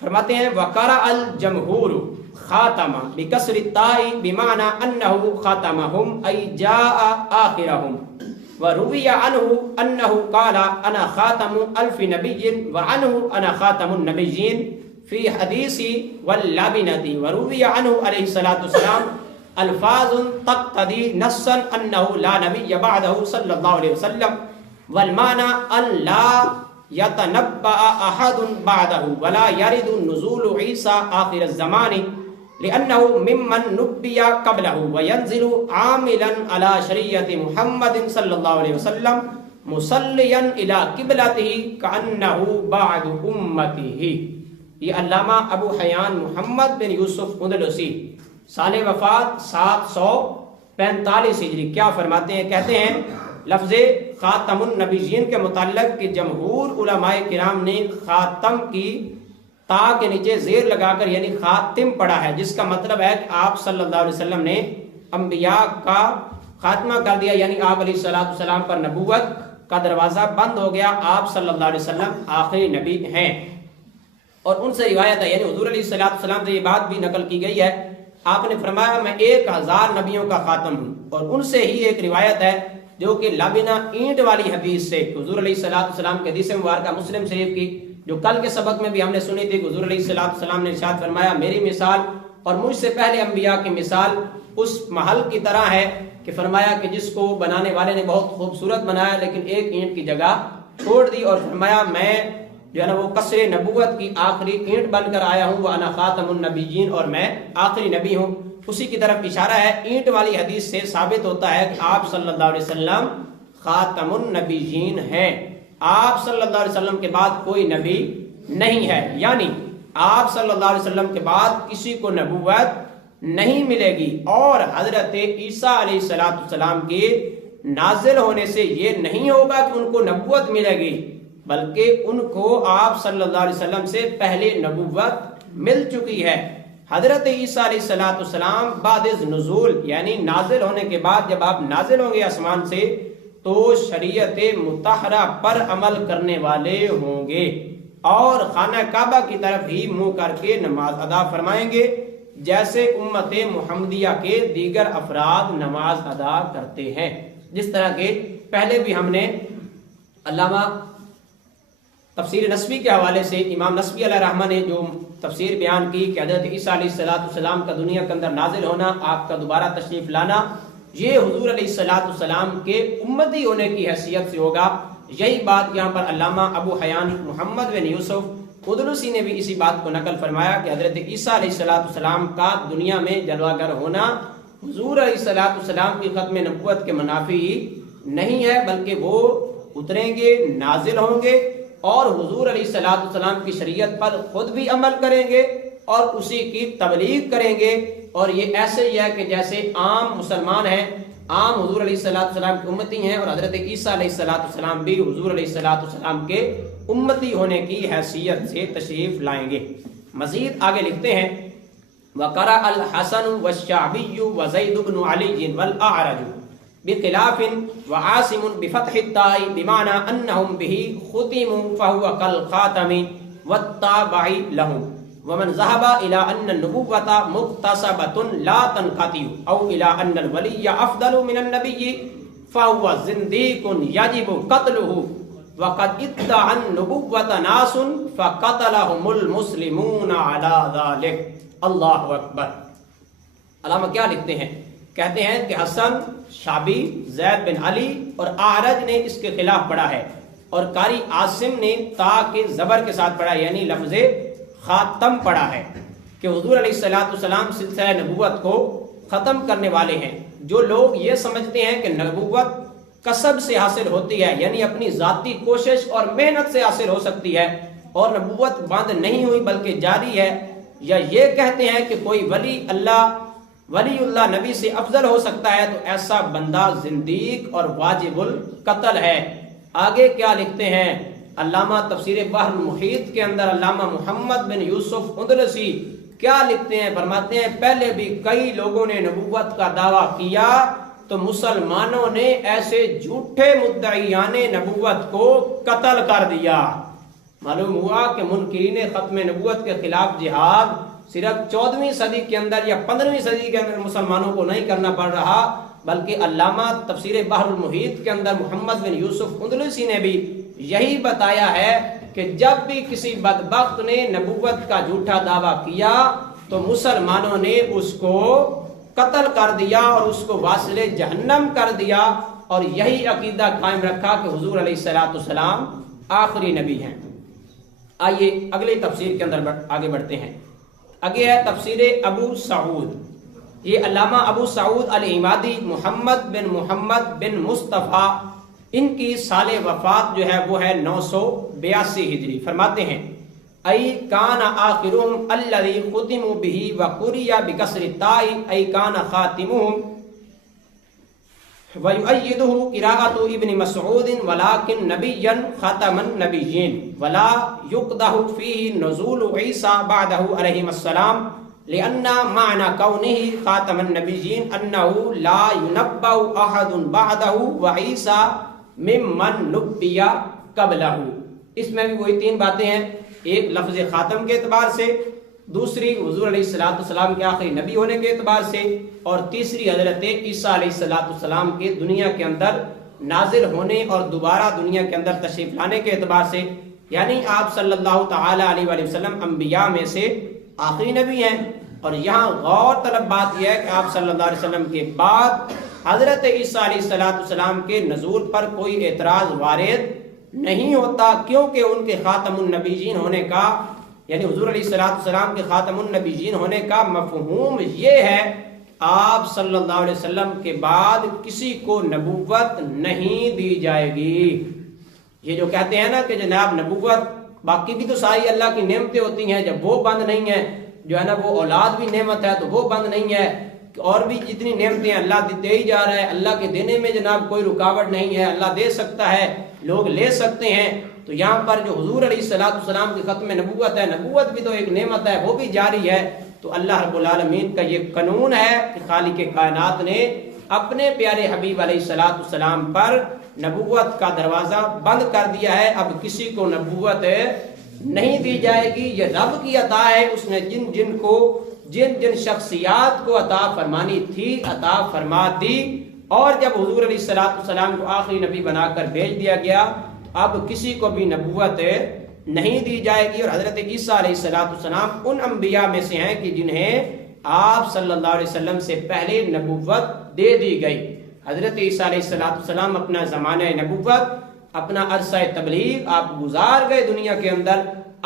فرماتے ہیں وقرأ الجمہور خاتم بکسر التاء بمعنى انه خاتمهم ای جاء آخرهم، وروی عنہ انه قال انا خاتم الف نبی وعنه انا خاتم النبیین فی حدیث واللبنۃ، وروی عنہ علیہ الصلوۃ والسلام الفاظ تقتضی نصا انه لا نبی بعدہ صلی اللہ علیہ وسلم، والمعنى ان لا يتنبأ احد بعدہ ولا يرد نزول عیسیٰ آخر الزمان لأنه ممن نبی قبلہ وینزل عاملا على شریعت محمد صلی اللہ علیہ وسلم مصلیا الى قبلتہ کأنہ بعد امتہ۔ یہ علامہ ابو حیان محمد بن یوسف اندلسی، سال وفات 745 ہجری، کیا فرماتے ہیں؟ کہتے ہیں لفظ خاتم النبیین کے متعلق کہ جمہور علماء کرام نے خاتم کی تا کے نیچے زیر لگا کر یعنی خاتم پڑھا ہے، جس کا مطلب ہے کہ آپ صلی اللہ علیہ وسلم نے انبیاء کا خاتمہ کر دیا، یعنی آپ علیہ السلام پر نبوت کا دروازہ بند ہو گیا، آپ صلی اللہ علیہ وسلم آخری نبی ہیں۔ اور ان سے روایت ہے، یعنی حضور علیہ السلام سے یہ بات بھی نقل کی گئی ہے، آپ نے فرمایا میں 1000 نبیوں کا خاتم ہوں۔ اور ان سے ہی ایک روایت ہے جو کہ لابنا اینٹ والی حدیث سے، حضور علیہ السلام کے حدیث مبارکہ مسلم شریف کی جو کل کے سبق میں بھی ہم نے سنی تھی، حضور علیہ السلام نے ارشاد فرمایا میری مثال اور مجھ سے پہلے انبیاء کی مثال اس محل کی طرح ہے کہ فرمایا کہ جس کو بنانے والے نے بہت خوبصورت بنایا لیکن ایک اینٹ کی جگہ چھوڑ دی، اور فرمایا میں جو ہے نا وہ قصر نبوت کی آخری اینٹ بن کر آیا ہوں، وانا خاتم النبیین، اور میں آخری نبی ہوں۔ اسی کی طرف اشارہ ہے، اینٹ والی حدیث سے ثابت ہوتا ہے کہ آپ صلی اللہ علیہ وسلم خاتم النبیین ہیں، آپ صلی اللہ علیہ وسلم کے بعد کوئی نبی نہیں ہے، یعنی آپ صلی اللہ علیہ وسلم کے بعد کسی کو نبوت نہیں ملے گی۔ اور حضرت عیسیٰ علیہ السلام کے نازل ہونے سے یہ نہیں ہوگا کہ ان کو نبوت ملے گی، بلکہ ان کو آپ صلی اللہ علیہ وسلم سے پہلے نبوت مل چکی ہے۔ حضرت عیسیٰ علیہ السلام بعد نزول یعنی نازل ہونے کے بعد جب آپ نازل ہوں گے آسمان سے تو شریعت مطہرہ پر عمل کرنے والے ہوں گے اور خانہ کعبہ کی طرف ہی منہ کر کے نماز ادا فرمائیں گے، جیسے امت محمدیہ کے دیگر افراد نماز ادا کرتے ہیں۔ جس طرح کے پہلے بھی ہم نے علامہ تفسیر نسبی کے حوالے سے امام نسبی علیہ رحمہ نے جو تفسیر بیان کی کہ حضرت عیسیٰ علیہ السلام کا دنیا کے اندر نازل ہونا، آپ کا دوبارہ تشریف لانا، یہ حضور علیہ السلام کے امتی ہونے کی حیثیت سے ہوگا۔ یہی بات یہاں پر علامہ ابو حیان محمد بن یوسف اندلسی نے بھی اسی بات کو نقل فرمایا کہ حضرت عیسیٰ علیہ السلام کا دنیا میں جلوہ گر ہونا حضور علیہ السلام کی ختم نبوت کے منافی نہیں ہے، بلکہ وہ اتریں گے، نازل ہوں گے اور حضور علیہ السلام کی شریعت پر خود بھی عمل کریں گے اور اسی کی تبلیغ کریں گے۔ اور یہ ایسے ہی ہے کہ جیسے عام مسلمان ہیں، عام حضور علیہ السلام کی امتی ہیں، اور حضرت عیسیٰ علیہ السلام بھی حضور علیہ السلام کے امتی ہونے کی حیثیت سے تشریف لائیں گے۔ مزید آگے لکھتے ہیں وَقَرَأَ الْحَسَنُ وَالشَّعْبِيُّ وَزَيْدُ بْنُ عَلِيٍّ وَالْأَعْرَجُ بخلاف وعاصم بفتح التاء بمعنى انهم به ختموا فهو كالخاتم والتابع له، ومن ذهب الى ان النبوة مكتسبة لا تنقطع او الى ان الولي افضل من النبي فهو زنديق يجب قتله، وقد ادعى النبوة ناس فقتلهم المسلمون على ذلك۔ اللہ اکبر۔ علامہ کیا لکھتے ہیں؟ کہتے ہیں کہ حسن، شعبی، زید بن علی اور اعرج نے اس کے خلاف پڑھا ہے، اور قاری عاصم نے تا کے زبر کے ساتھ پڑھا یعنی لفظ خاتم پڑھا ہے کہ حضور علیہ الصلوۃ والسلام سلسلہ نبوت کو ختم کرنے والے ہیں۔ جو لوگ یہ سمجھتے ہیں کہ نبوت کسب سے حاصل ہوتی ہے یعنی اپنی ذاتی کوشش اور محنت سے حاصل ہو سکتی ہے اور نبوت بند نہیں ہوئی بلکہ جاری ہے، یا یہ کہتے ہیں کہ کوئی ولی اللہ نبی سے افضل ہو سکتا ہے، تو ایسا بندہ زندیق اور واجب القتل ہے۔ آگے کیا لکھتے ہیں علامہ تفسیر بحر المحیط کے اندر علامہ محمد بن یوسف اندلسی کیا لکھتے ہیں؟ فرماتے ہیں پہلے بھی کئی لوگوں نے نبوت کا دعویٰ کیا تو مسلمانوں نے ایسے جھوٹے مدعیان نبوت کو قتل کر دیا۔ معلوم ہوا کہ منکرین ختم نبوت کے خلاف جہاد صرف 14ویں صدی کے اندر یا 15ویں صدی کے اندر مسلمانوں کو نہیں کرنا پڑ رہا، بلکہ علامہ تفسیر بحر المحیط کے اندر محمد بن یوسف اندلسی نے بھی یہی بتایا ہے کہ جب بھی کسی بدبخت نے نبوت کا جھوٹا دعویٰ کیا تو مسلمانوں نے اس کو قتل کر دیا اور اس کو واصل جہنم کر دیا، اور یہی عقیدہ قائم رکھا کہ حضور علیہ الصلوۃ والسلام آخری نبی ہیں۔ آئیے اگلی تفسیر کے اندر آگے بڑھتے ہیں۔ آگے ہے تفسیر ابو سعود، یہ علامہ ابو سعود العمادی محمد بن مصطفیٰ، ان کی سال وفات جو ہے وہ ہے 982 ہجری۔ فرماتے ہیں ای کان آخرهم الذی ختموا به وقرئ بکسر التاء ای کان خاتمهم ویؤیدہ قراءۃ ابن مسعود ولکن نبیا خاتم النبیین ولا یقدح فیہ نزول عیسی بعدہ علیہ السلام لأن معنى كونه خاتم النبیین انه لا ينبأ احد بعدہ وعیسی ممن نبی قبلہ۔ اس میں بھی وہی تین باتیں ہیں، ایک لفظ خاتم کے اعتبار سے، دوسری حضور علیہ الصلوۃ والسلام کے آخری نبی ہونے کے اعتبار سے، اور تیسری حضرت عیسیٰ علیہ الصلوۃ والسلام کے دنیا کے اندر نازل ہونے اور دوبارہ دنیا کے اندر تشریف لانے کے اعتبار سے، یعنی آپ صلی اللہ تعالی علیہ وآلہ وسلم انبیاء میں سے آخری نبی ہیں۔ اور یہاں غور طلب بات یہ ہے کہ آپ صلی اللہ علیہ وسلم کے بعد حضرت عیسیٰ علیہ الصلوۃ والسلام کے نزول پر کوئی اعتراض وارد نہیں ہوتا، کیونکہ ان کے خاتم النبیین ہونے کا یعنی حضور علیہ الصلوۃ والسلام کے خاتم النبیین ہونے کا مفہوم یہ ہے آپ صلی اللہ علیہ وسلم کے بعد کسی کو نبوت نہیں دی جائے گی۔ یہ جو کہتے ہیں نا کہ جناب نبوت باقی بھی تو ساری اللہ کی نعمتیں ہوتی ہیں، جب وہ بند نہیں ہے، جو ہے نا وہ اولاد بھی نعمت ہے تو وہ بند نہیں ہے، اور بھی جتنی نعمتیں اللہ دے ہی جا رہا ہے، اللہ کے دینے میں جناب کوئی رکاوٹ نہیں ہے، اللہ دے سکتا ہے، لوگ لے سکتے ہیں۔ تو یہاں پر جو حضور علیہ الصلوۃ والسلام کی ختم نبوت ہے، نبوت بھی تو ایک نعمت ہے، وہ بھی جاری ہے۔ تو اللہ رب العالمین کا یہ قانون ہے کہ خالق کائنات نے اپنے پیارے حبیب علیہ الصلوۃ والسلام پر نبوت کا دروازہ بند کر دیا ہے، اب کسی کو نبوت نہیں دی جائے گی۔ یہ رب کی عطا ہے، اس نے جن شخصیات کو عطا فرمانی تھی عطا فرما دی، اور جب حضور علیہ الصلوۃ والسلام کو آخری نبی بنا کر بھیج دیا گیا تو اب کسی کو بھی نبوت نہیں دی جائے گی۔ اور حضرت عیسیٰ علیہ الصلوۃ والسلام ان انبیاء میں سے ہیں کہ جنہیں آپ صلی اللہ علیہ وسلم سے پہلے نبوت دے دی گئی۔ حضرت عیسیٰ علیہ الصلوۃ والسلام اپنا زمانہ نبوت، اپنا عرصہ تبلیغ آپ گزار گئے دنیا کے اندر،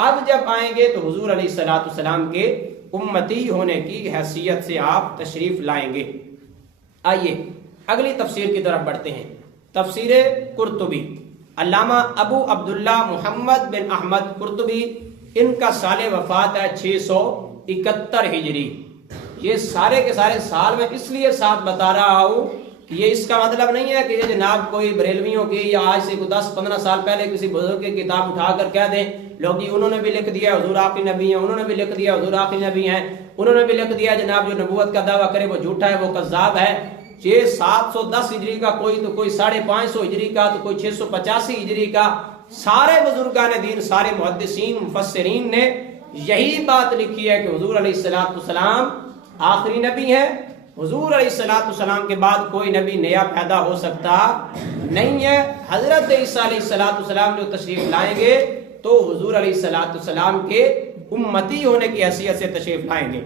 اب جب آئیں گے تو حضور علیہ الصلوۃ والسلام کے امتی ہونے کی حیثیت سے آپ تشریف لائیں گے۔ آئیے اگلی تفسیر کی طرف بڑھتے ہیں۔ تفسیر قرطبی، علامہ ابو عبداللہ محمد بن احمد قرطبی، ان کا سال وفات ہے 671 ہجری۔ یہ سارے کے سارے سال میں اس لیے ساتھ بتا رہا ہوں کہ یہ اس کا مطلب نہیں ہے کہ یہ جناب کوئی بریلویوں کی یا آج سے 10-15 سال پہلے کسی بزرگ کی کتاب اٹھا کر کہہ دیں لوگ جی انہوں نے بھی لکھ دیا حضور آخری نبی ہیں، انہوں نے بھی لکھ دیا حضور آخری نبی ہیں، انہوں نے بھی لکھ دیا جناب جو نبوت کا دعویٰ کرے وہ جھوٹا ہے، وہ کذاب ہے۔ یہ 710 ہجری کا کوئی تو کوئی 550 ہجری کا تو کوئی 685 ہجری کا، سارے بزرگان دین، سارے محدثین مفسرین نے یہی بات لکھی ہے کہ حضور علیہ الصلوۃ والسلام آخری نبی ہیں۔ حضور علیہ الصلوۃ والسلام کے بعد کوئی نبی نیا پیدا ہو سکتا نہیں ہے۔ حضرت عیسیٰ علیہ الصلوۃ والسلام جو تشریف لائیں گے تو حضور علیہ الصلوۃ والسلام کے امتی ہونے کی حیثیت سے تشریف لائیں گے۔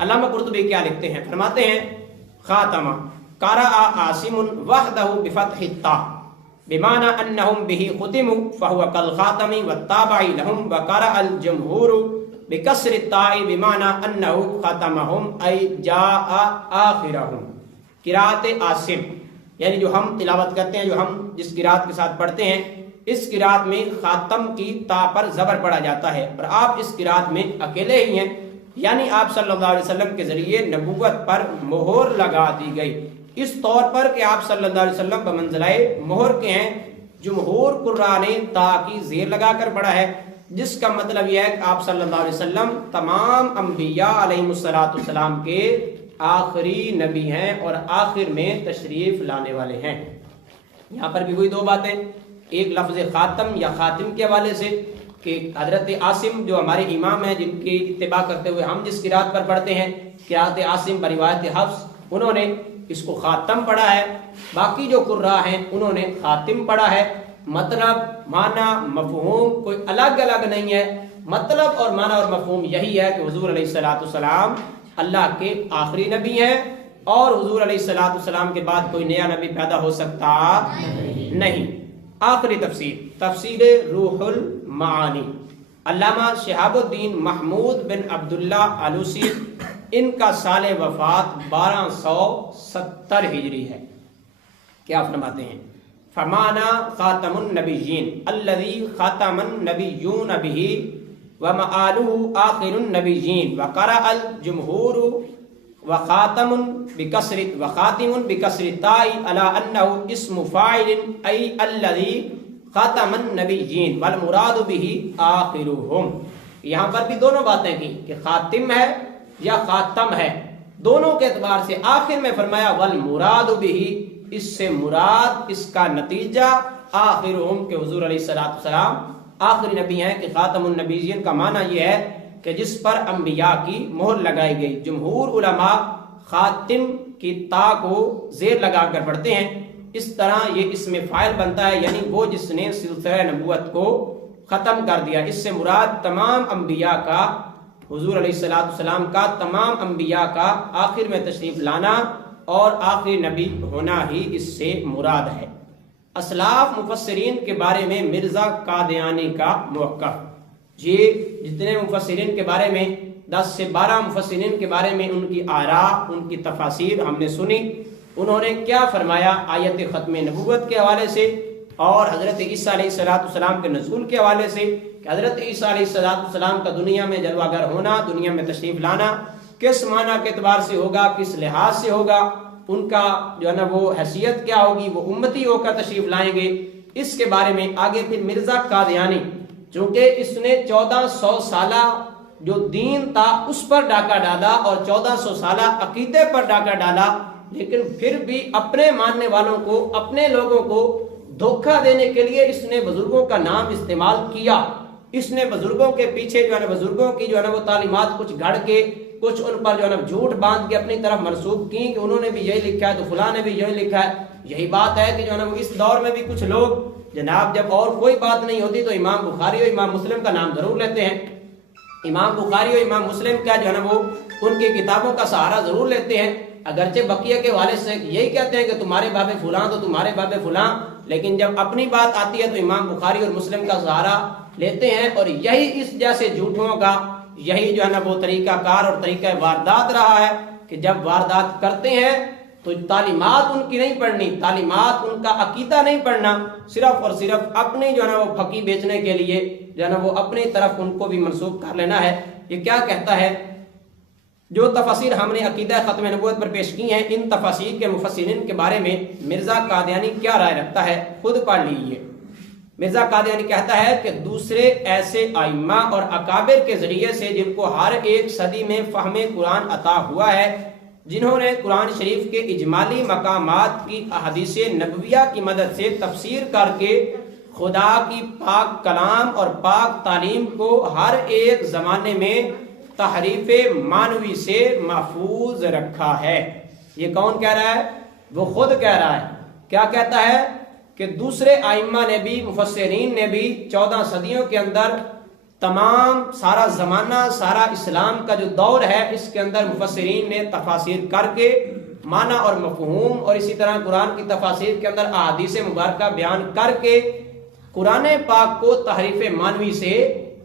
علامہ قرطبی کیا لکھتے ہیں؟ فرماتے ہیں خاتمہ قرأ عاصم وحدہ بفتح الطاء بمعنى انہم به ختموا فهو كالخاتم والتابع لهم وقرأ الجمهور بکسر الطاء بمعنى انه ختمهم ای جاء آخرهم. قرأت عاصم یعنی جو ہم تلاوت کرتے ہیں، جو ہم جس قرأت کے ساتھ پڑھتے ہیں، اس قرأت میں خاتم کی تا پر زبر پڑا جاتا ہے، اور آپ اس قرأت میں اکیلے ہی ہیں، یعنی آپ صلی اللہ علیہ وسلم کے ذریعے نبوت پر مہر لگا دی گئی، اس طور پر کہ آپ صلی اللہ علیہ وسلم بمنزلہ مہر کے ہیں. جمہور قراء نے تا کی زیر لگا کر پڑھا ہے، جس کا مطلب یہ ہے کہ آپ صلی اللہ علیہ وسلم تمام انبیاء علیہ السلام کے آخری نبی ہیں اور آخر میں تشریف لانے والے ہیں. یہاں پر بھی وہی دو باتیں، ایک لفظ خاتم یا خاتم کے حوالے سے کہ حضرت عاصم جو ہمارے امام ہیں، جن کی اتباع کرتے ہوئے ہم جس قرأت پر پڑھتے ہیں، قرأت عاصم بروایت حفص، انہوں نے اس کو خاتم پڑھا ہے. باقی جو قراء ہیں انہوں نے خاتم پڑھا ہے. مطلب، معنی، مفہوم کوئی الگ الگ نہیں ہے، مطلب اور معنی اور مفہوم یہی ہے کہ حضور علیہ السلام اللہ کے آخری نبی ہیں، اور حضور علیہ السلام کے بعد کوئی نیا نبی پیدا ہو سکتا نہیں. آخری تفسیر روح المعانی، علامہ شہاب الدین محمود بن عبداللہ آلوسی، ان کا سال وفات 1270 ہجری ہے. کیا فرماتے ہیں؟ فمانا خاتم النبیین الذی خاتم النبیون به ومآلہ آخر النبیین وقرأ الجمہور وخاتم بکسر التاء علی انہ اسم فاعل ای الذی خاتم النبیین والمراد به آخرهم. یہاں پر بھی دونوں باتیں کی کہ خاتم ہے یا خاتم ہے، دونوں کے اعتبار سے آخر میں فرمایا والمراد به، اس سے مراد، اس کا نتیجہ آخرهم کہ حضور علیہ السلام آخری نبی ہیں. کہ خاتم النبیین کا معنی یہ ہے کہ جس پر انبیاء کی مہر لگائی گئی. جمہور علماء خاتم کی تا کو زیر لگا کر پڑھتے ہیں، اس طرح یہ اسم فاعل بنتا ہے، یعنی وہ جس نے سلسلہ نبوت کو ختم کر دیا. اس سے مراد تمام انبیاء کا، حضور علیہ السلام کا تمام انبیاء کا آخر میں تشریف لانا اور آخری نبی ہونا ہی اس سے مراد ہے. اسلاف مفسرین کے بارے میں مرزا قادیانی کا موقف، یہ جتنے مفسرین کے بارے میں 10 سے 12 مفسرین کے بارے میں ان کی آراء، ان کی تفاسیر ہم نے سنی. انہوں نے کیا فرمایا آیت ختم نبوت کے حوالے سے اور حضرت عیسیٰ علیہ السلام کے نزول کے حوالے سے کہ حضرت عیسیٰ علیہ السلام کا دنیا میں جلوہ گر ہونا، دنیا میں تشریف لانا کس معنی کے اعتبار سے ہوگا، کس لحاظ سے ہوگا، ان کا جو ہے نا وہ حیثیت کیا ہوگی، وہ امتی ہو کر تشریف لائیں گے. اس کے بارے میں آگے پھر مرزا قادیانی، چونکہ اس نے 1400 سالہ جو دین تھا اس پر ڈاکہ ڈالا اور 1400 سالہ عقیدے پر ڈاکہ ڈالا، لیکن پھر بھی اپنے ماننے والوں کو، اپنے لوگوں کو دھوکہ دینے کے لیے اس نے بزرگوں کا نام استعمال کیا. اس نے بزرگوں کے پیچھے جو ہے نا بزرگوں کی جو ہے نا وہ تعلیمات کچھ گھڑ کے، کچھ ان پر جو ہے نا جھوٹ باندھ کے اپنی طرف منسوب کی کہ انہوں نے بھی یہی لکھا ہے تو فلاں نے بھی یہی لکھا ہے. یہی بات ہے کہ جو ہے نا وہ اس دور میں بھی کچھ لوگ جناب جب اور کوئی بات نہیں ہوتی تو امام بخاری اور امام مسلم کا نام ضرور لیتے ہیں. امام بخاری اور امام مسلم کا جو ہے نا وہ ان کی کتابوں کا سہارا ضرور لیتے ہیں، اگرچہ بقیہ کے والد سے یہی کہتے ہیں کہ تمہارے باب فلاں تو تمہارے باب فلاں، لیکن جب اپنی بات آتی ہے تو امام بخاری اور مسلم کا سہارا لیتے ہیں. اور یہی اس جیسے جھوٹوں کا یہی جو ہے نا وہ طریقہ کار اور طریقہ واردات رہا ہے کہ جب واردات کرتے ہیں تو تعلیمات ان کی نہیں پڑھنی، تعلیمات ان کا عقیدہ نہیں پڑھنا، صرف اور صرف اپنی جو ہے نا وہ پھکی بیچنے کے لیے جو ہے نا وہ اپنی طرف ان کو بھی منسوب کر لینا ہے. یہ کیا کہتا ہے؟ جو تفاسیر ہم نے عقیدہ ختم نبوت پر پیش کی ہیں، ان تفاسیر کے مفسرین کے بارے میں مرزا قادیانی کیا رائے رکھتا ہے خود پڑھ لیجیے. مرزا قادیانی کہتا ہے کہ دوسرے ایسے ائمہ اور اکابر کے ذریعے سے جن کو ہر ایک صدی میں فہم قرآن عطا ہوا ہے، جنہوں نے قرآن شریف کے اجمالی مقامات کی احادیث نبویہ کی مدد سے تفسیر کر کے خدا کی پاک کلام اور پاک تعلیم کو ہر ایک زمانے میں تحریف معنوی سے محفوظ رکھا ہے. یہ کون کہہ رہا ہے؟ وہ خود کہہ رہا ہے. کیا کہتا ہے؟ کہ دوسرے ائمہ نے بھی، مفسرین نے بھی 14 صدیوں کے اندر تمام سارا زمانہ، سارا اسلام کا جو دور ہے اس کے اندر مفسرین نے تفاسیر کر کے معنی اور مفہوم اور اسی طرح قرآن کی تفاسیر کے اندر احادیث مبارکہ بیان کر کے قرآن پاک کو تحریف مانوی سے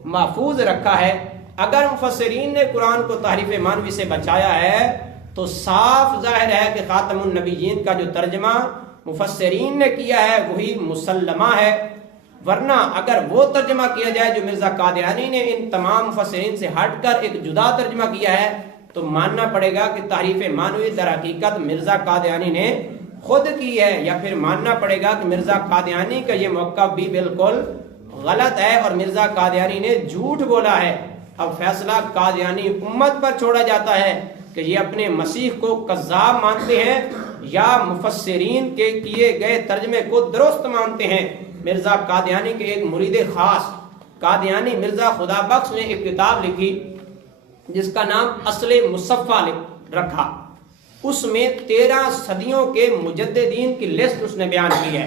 محفوظ رکھا ہے۔ اگر مفسرین نے قرآن کو تحریف مانوی سے بچایا ہے تو صاف ظاہر ہے کہ خاتم النبیین کا جو ترجمہ مفسرین نے کیا ہے وہی مسلمہ ہے، ورنہ اگر وہ ترجمہ کیا جائے جو مرزا قادیانی نے ان تمام مفسرین سے ہٹ کر ایک جدا ترجمہ کیا ہے تو ماننا پڑے گا کہ تحریف مانوی در حقیقت مرزا قادیانی نے خود کی ہے، یا پھر ماننا پڑے گا کہ مرزا قادیانی کا یہ موقف بھی بالکل غلط ہے اور مرزا قادیانی نے جھوٹ بولا ہے۔ اب فیصلہ قادیانی امت پر چھوڑا جاتا ہے کہ یہ اپنے مسیح کو کذاب مانتے ہیں یا مفسرین کے کیے گئے ترجمے کو درست مانتے ہیں۔ مرزا قادیانی کے ایک مرید خاص قادیانی مرزا خدا بخش نے ایک کتاب لکھی جس کا نام اصل مصفہ رکھا، اس میں 13 صدیوں کے مجددین کی لسٹ اس نے بیان کی ہے۔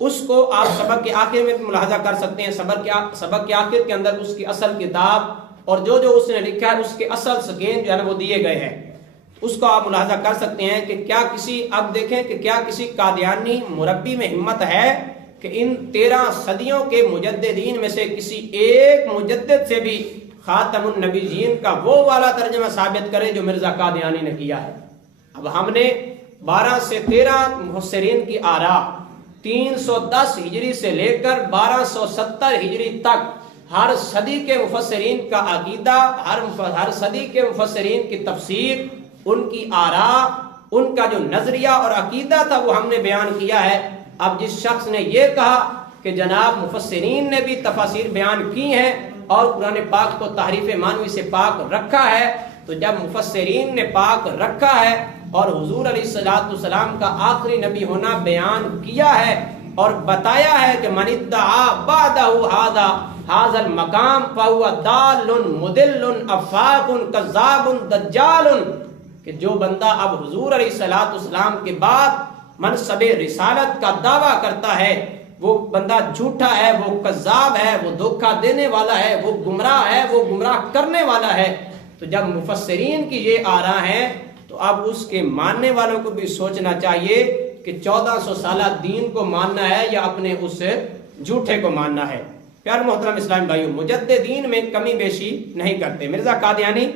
اس کو آپ سبق کے آخر میں ملاحظہ کر سکتے ہیں، سبق کے آخر کے اندر اس کی اصل کتاب اور جو اس نے لکھا ہے اس کے اصل سکین جو ہے وہ دیے گئے ہیں، اس کو آپ ملاحظہ کر سکتے ہیں کہ کیا کسی اب دیکھیں کہ کیا کسی قادیانی مربی میں ہمت ہے کہ ان 13 صدیوں کے مجددین میں سے کسی ایک مجدد سے بھی خاتم النبیین کا وہ والا ترجمہ ثابت کرے جو مرزا قادیانی نے کیا ہے۔ اب ہم نے 12 سے 13 مفسرین کی آراء 310 ہجری سے لے کر 1270 ہجری تک ہر صدی کے مفسرین کا عقیدہ، ہر صدی کے مفسرین کی تفسیر، ان کی آراء، ان کا جو نظریہ اور عقیدہ تھا وہ ہم نے بیان کیا ہے۔ اب جس شخص نے یہ کہا کہ جناب مفسرین نے بھی تفاسیر بیان کی ہیں اور قرآن پاک کو تحریف مانوی سے پاک رکھا ہے، تو جب مفسرین نے پاک رکھا ہے اور حضور علیہ السلام کا آخری نبی ہونا بیان کیا ہے اور بتایا ہے کہ من ادعا بعدہ ھذا المقام فہو ضال مضل افاق کذاب دجال، کہ جو بندہ اب حضور علیہ السلام کے بعد منصب رسالت کا دعویٰ کرتا ہے وہ بندہ جھوٹا ہے، وہ کذاب ہے، وہ دھوکہ دینے والا ہے، وہ گمراہ ہے، وہ گمراہ کرنے والا ہے۔ تو جب مفسرین کی یہ آراء ہیں تو اب اس کے ماننے والوں کو بھی سوچنا چاہیے کہ 1400 سالہ دین کو ماننا ہے یا اپنے اس جھوٹے کو ماننا ہے۔ پیارے محترم اسلامی بھائیوں، مجددین میں کمی بیشی نہیں کرتے۔ مرزا قادیانی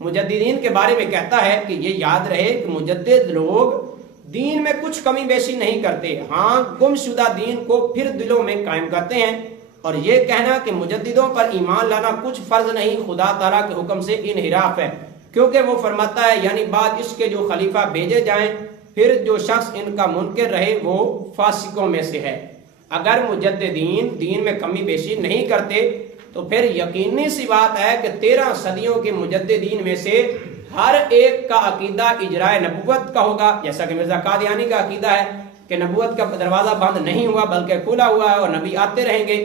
مجددین کے بارے میں کہتا ہے کہ یہ یاد رہے کہ مجدد لوگ دین میں کچھ کمی بیشی نہیں کرتے، ہاں گم شدہ دین کو پھر دلوں میں قائم کرتے ہیں، اور یہ کہنا کہ مجددوں پر ایمان لانا کچھ فرض نہیں خدا تعالیٰ کے حکم سے انحراف ہے، کیونکہ وہ فرماتا ہے یعنی بعد اس کے جو خلیفہ بھیجے جائیں پھر جو شخص ان کا منکر رہے وہ فاسقوں میں سے ہے۔ اگر مجددین دین میں کمی بیشی نہیں کرتے تو پھر یقینی سی بات ہے کہ 13 صدیوں کے مجددین میں سے ہر ایک کا عقیدہ اجرائے نبوت کا ہوگا، جیسا کہ مرزا قادیانی کا عقیدہ ہے کہ نبوت کا دروازہ بند نہیں ہوا بلکہ کھلا ہوا ہے اور نبی آتے رہیں گے۔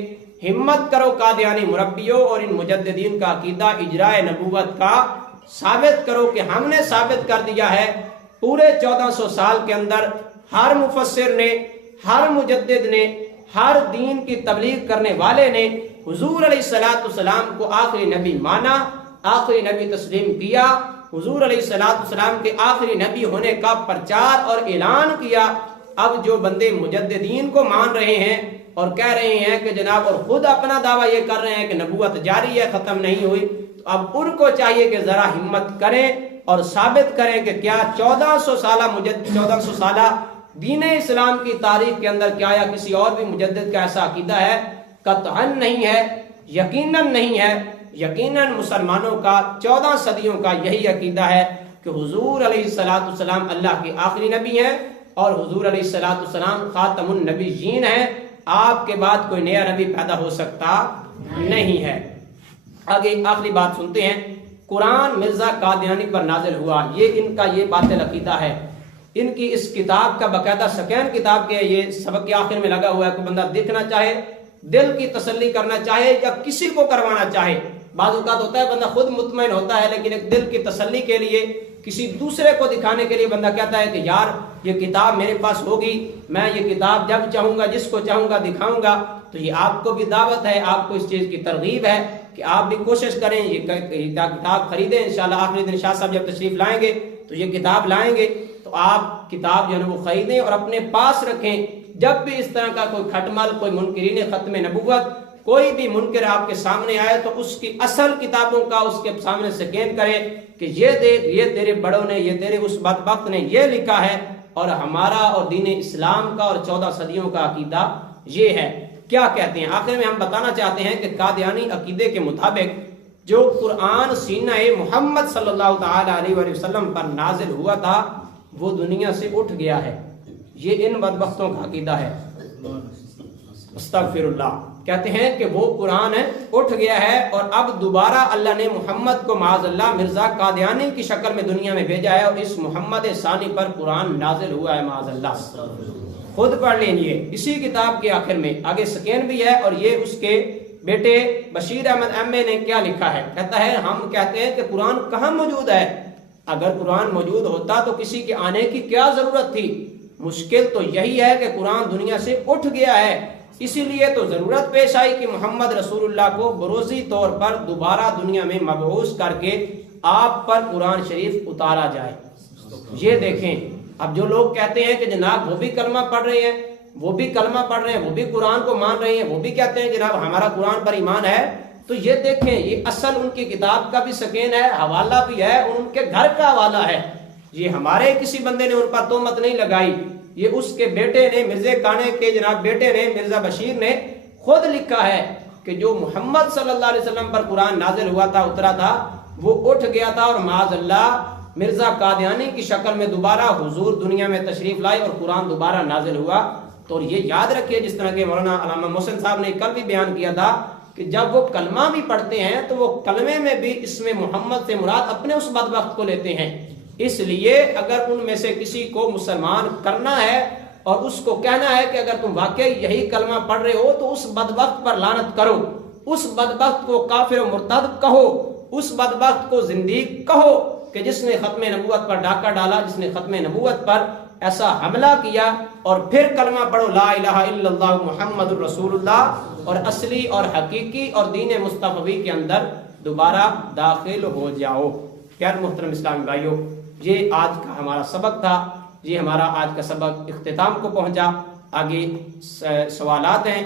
ہمت کرو قادیانی مربیوں اور ان مجددین کا عقیدہ اجرائے نبوت کا ثابت کرو کہ ہم نے ثابت کر دیا ہے پورے 1400 سال کے اندر ہر مفسر نے، ہر مجدد نے، ہر دین کی تبلیغ کرنے والے نے حضور علیہ السلام کو آخری نبی مانا، آخری نبی تسلیم کیا، حضور علیہ السلام کے آخری نبی ہونے کا پرچار اور اعلان کیا۔ اب جو بندے مجددین کو مان رہے ہیں اور کہہ رہے ہیں کہ جناب اور خود اپنا دعویٰ یہ کر رہے ہیں کہ نبوت جاری ہے، ختم نہیں ہوئی، تو اب ان کو چاہیے کہ ذرا ہمت کریں اور ثابت کریں کہ کیا 1400 سالہ دین اسلام کی تاریخ کے اندر کیا یا کسی اور بھی مجدد کا ایسا عقیدہ ہے؟ قطعاً نہیں ہے، یقیناً نہیں ہے۔ یقیناً مسلمانوں کا 14 صدیوں کا یہی عقیدہ ہے کہ حضور علیہ السلام اللہ کے آخری نبی ہیں اور حضور علیہ السلام خاتم النبیین ہیں، آپ کے بعد کوئی نیا نبی پیدا ہو سکتا نہیں ہے۔ آگے آخری بات سنتے ہیں۔ قرآن مرزا قادیانی پر نازل ہوا، یہ ان کا یہ باطل عقیدہ ہے۔ ان کی اس کتاب کا باقاعدہ سکین کتاب کے یہ سبق کے آخر میں لگا ہوا ہے کہ بندہ دیکھنا چاہے، دل کی تسلی کرنا چاہے یا کسی کو کروانا چاہے۔ بعض اوقات ہوتا ہے بندہ خود مطمئن ہوتا ہے لیکن ایک دل کی تسلی کے لیے کسی دوسرے کو دکھانے کے لیے بندہ کہتا ہے کہ یار یہ کتاب میرے پاس ہوگی، میں یہ کتاب جب چاہوں گا جس کو چاہوں گا دکھاؤں گا۔ تو یہ آپ کو بھی دعوت ہے، آپ کو اس چیز کی ترغیب ہے کہ آپ بھی کوشش کریں، یہ کتاب خریدیں۔ انشاءاللہ آخری دن شاہ صاحب جب تشریف لائیں گے تو یہ کتاب لائیں گے تو تو آپ کتاب جو ہے وہ خریدیں اور اپنے پاس رکھیں. جب بھی اس طرح کا کوئی کھٹمل، کوئی منکرین ختم نبوت، کوئی بھی منکر آپ کے سامنے آئے تو اس کی اصل کتابوں کا اس کے سامنے سکین کرے کہ یہ دیکھ، یہ تیرے بڑوں نے، یہ تیرے اس بدبخت نے یہ لکھا ہے، اور ہمارا اور دین اسلام کا اور 14 صدیوں کا عقیدہ یہ ہے. کیا کہتے ہیں؟ آخر میں ہم بتانا چاہتے ہیں کہ قادیانی عقیدے کے مطابق جو قرآن سینہ محمد صلی اللہ تعالی علیہ وآلہ وسلم پر نازل ہوا تھا وہ دنیا سے اٹھ گیا ہے. یہ ان بدبختوں کا عقیدہ ہے. استغفر اللہ. کہتے ہیں کہ وہ قرآن اٹھ گیا ہے اور اب دوبارہ اللہ نے محمد کو معاذ اللہ مرزا قادیانی کی شکل میں دنیا میں بھیجا ہے، اور اس محمد ثانی پر قرآن نازل ہوا ہے معاذ اللہ. خود پڑھ لیجئے اسی کتاب کے آخر میں، آگے سکین بھی ہے، اور یہ اس کے بیٹے بشیر احمد ایم اے نے کیا لکھا ہے. کہتا ہے ہم کہتے ہیں کہ قرآن کہاں موجود ہے؟ اگر قرآن موجود ہوتا تو کسی کے آنے کی کیا ضرورت تھی؟ مشکل تو یہی ہے کہ قرآن دنیا سے اٹھ گیا ہے، اسی لیے تو ضرورت پیش آئی کہ محمد رسول اللہ کو بروزی طور پر دوبارہ دنیا میں مبعوث کر کے آپ پر قرآن شریف اتارا جائے. یہ دیکھیں، اب جو لوگ کہتے ہیں کہ جناب وہ بھی کلمہ پڑھ رہے ہیں، وہ بھی کلمہ پڑھ رہے ہیں، وہ بھی قرآن کو مان رہے ہیں، وہ بھی کہتے ہیں جناب ہمارا قرآن پر ایمان ہے، تو یہ دیکھیں یہ اصل ان کی کتاب کا بھی سکین ہے، حوالہ بھی ہے، ان کے گھر کا حوالہ ہے. یہ ہمارے کسی بندے نے ان پر تہمت نہیں لگائی، یہ اس کے بیٹے نے، مرزا کانے کے جناب بیٹے نے، مرزا بشیر نے خود لکھا ہے کہ جو محمد صلی اللہ علیہ وسلم پر قرآن نازل ہوا تھا، اترا تھا، وہ اٹھ گیا تھا، اور معاذ اللہ مرزا قادیانی کی شکل میں دوبارہ حضور دنیا میں تشریف لائے اور قرآن دوبارہ نازل ہوا. تو یہ یاد رکھیے، جس طرح کہ مولانا علامہ محسن صاحب نے کل بھی بیان کیا تھا کہ جب وہ کلمہ بھی پڑھتے ہیں تو وہ کلمے میں بھی اس میں محمد سے مراد اپنے اس بدبخت کو لیتے ہیں. اس لیے اگر ان میں سے کسی کو مسلمان کرنا ہے اور اس کو کہنا ہے کہ اگر تم واقعی یہی کلمہ پڑھ رہے ہو تو اس بدبخت پر لعنت کرو، اس بدبخت کو کافر و مرتد کہو، اس بدبخت کو زندیق کہو کہ جس نے ختم نبوت پر ڈاکہ ڈالا، جس نے ختم نبوت پر ایسا حملہ کیا، اور پھر کلمہ پڑھو لا الہ الا اللہ محمد الرسول اللہ، اور اصلی اور حقیقی اور دین مصطفی کے اندر دوبارہ داخل ہو جاؤ. پیارے محترم اسلامی بھائیوں، یہ آج کا ہمارا سبق تھا، یہ ہمارا آج کا سبق اختتام کو پہنچا. آگے سوالات ہیں.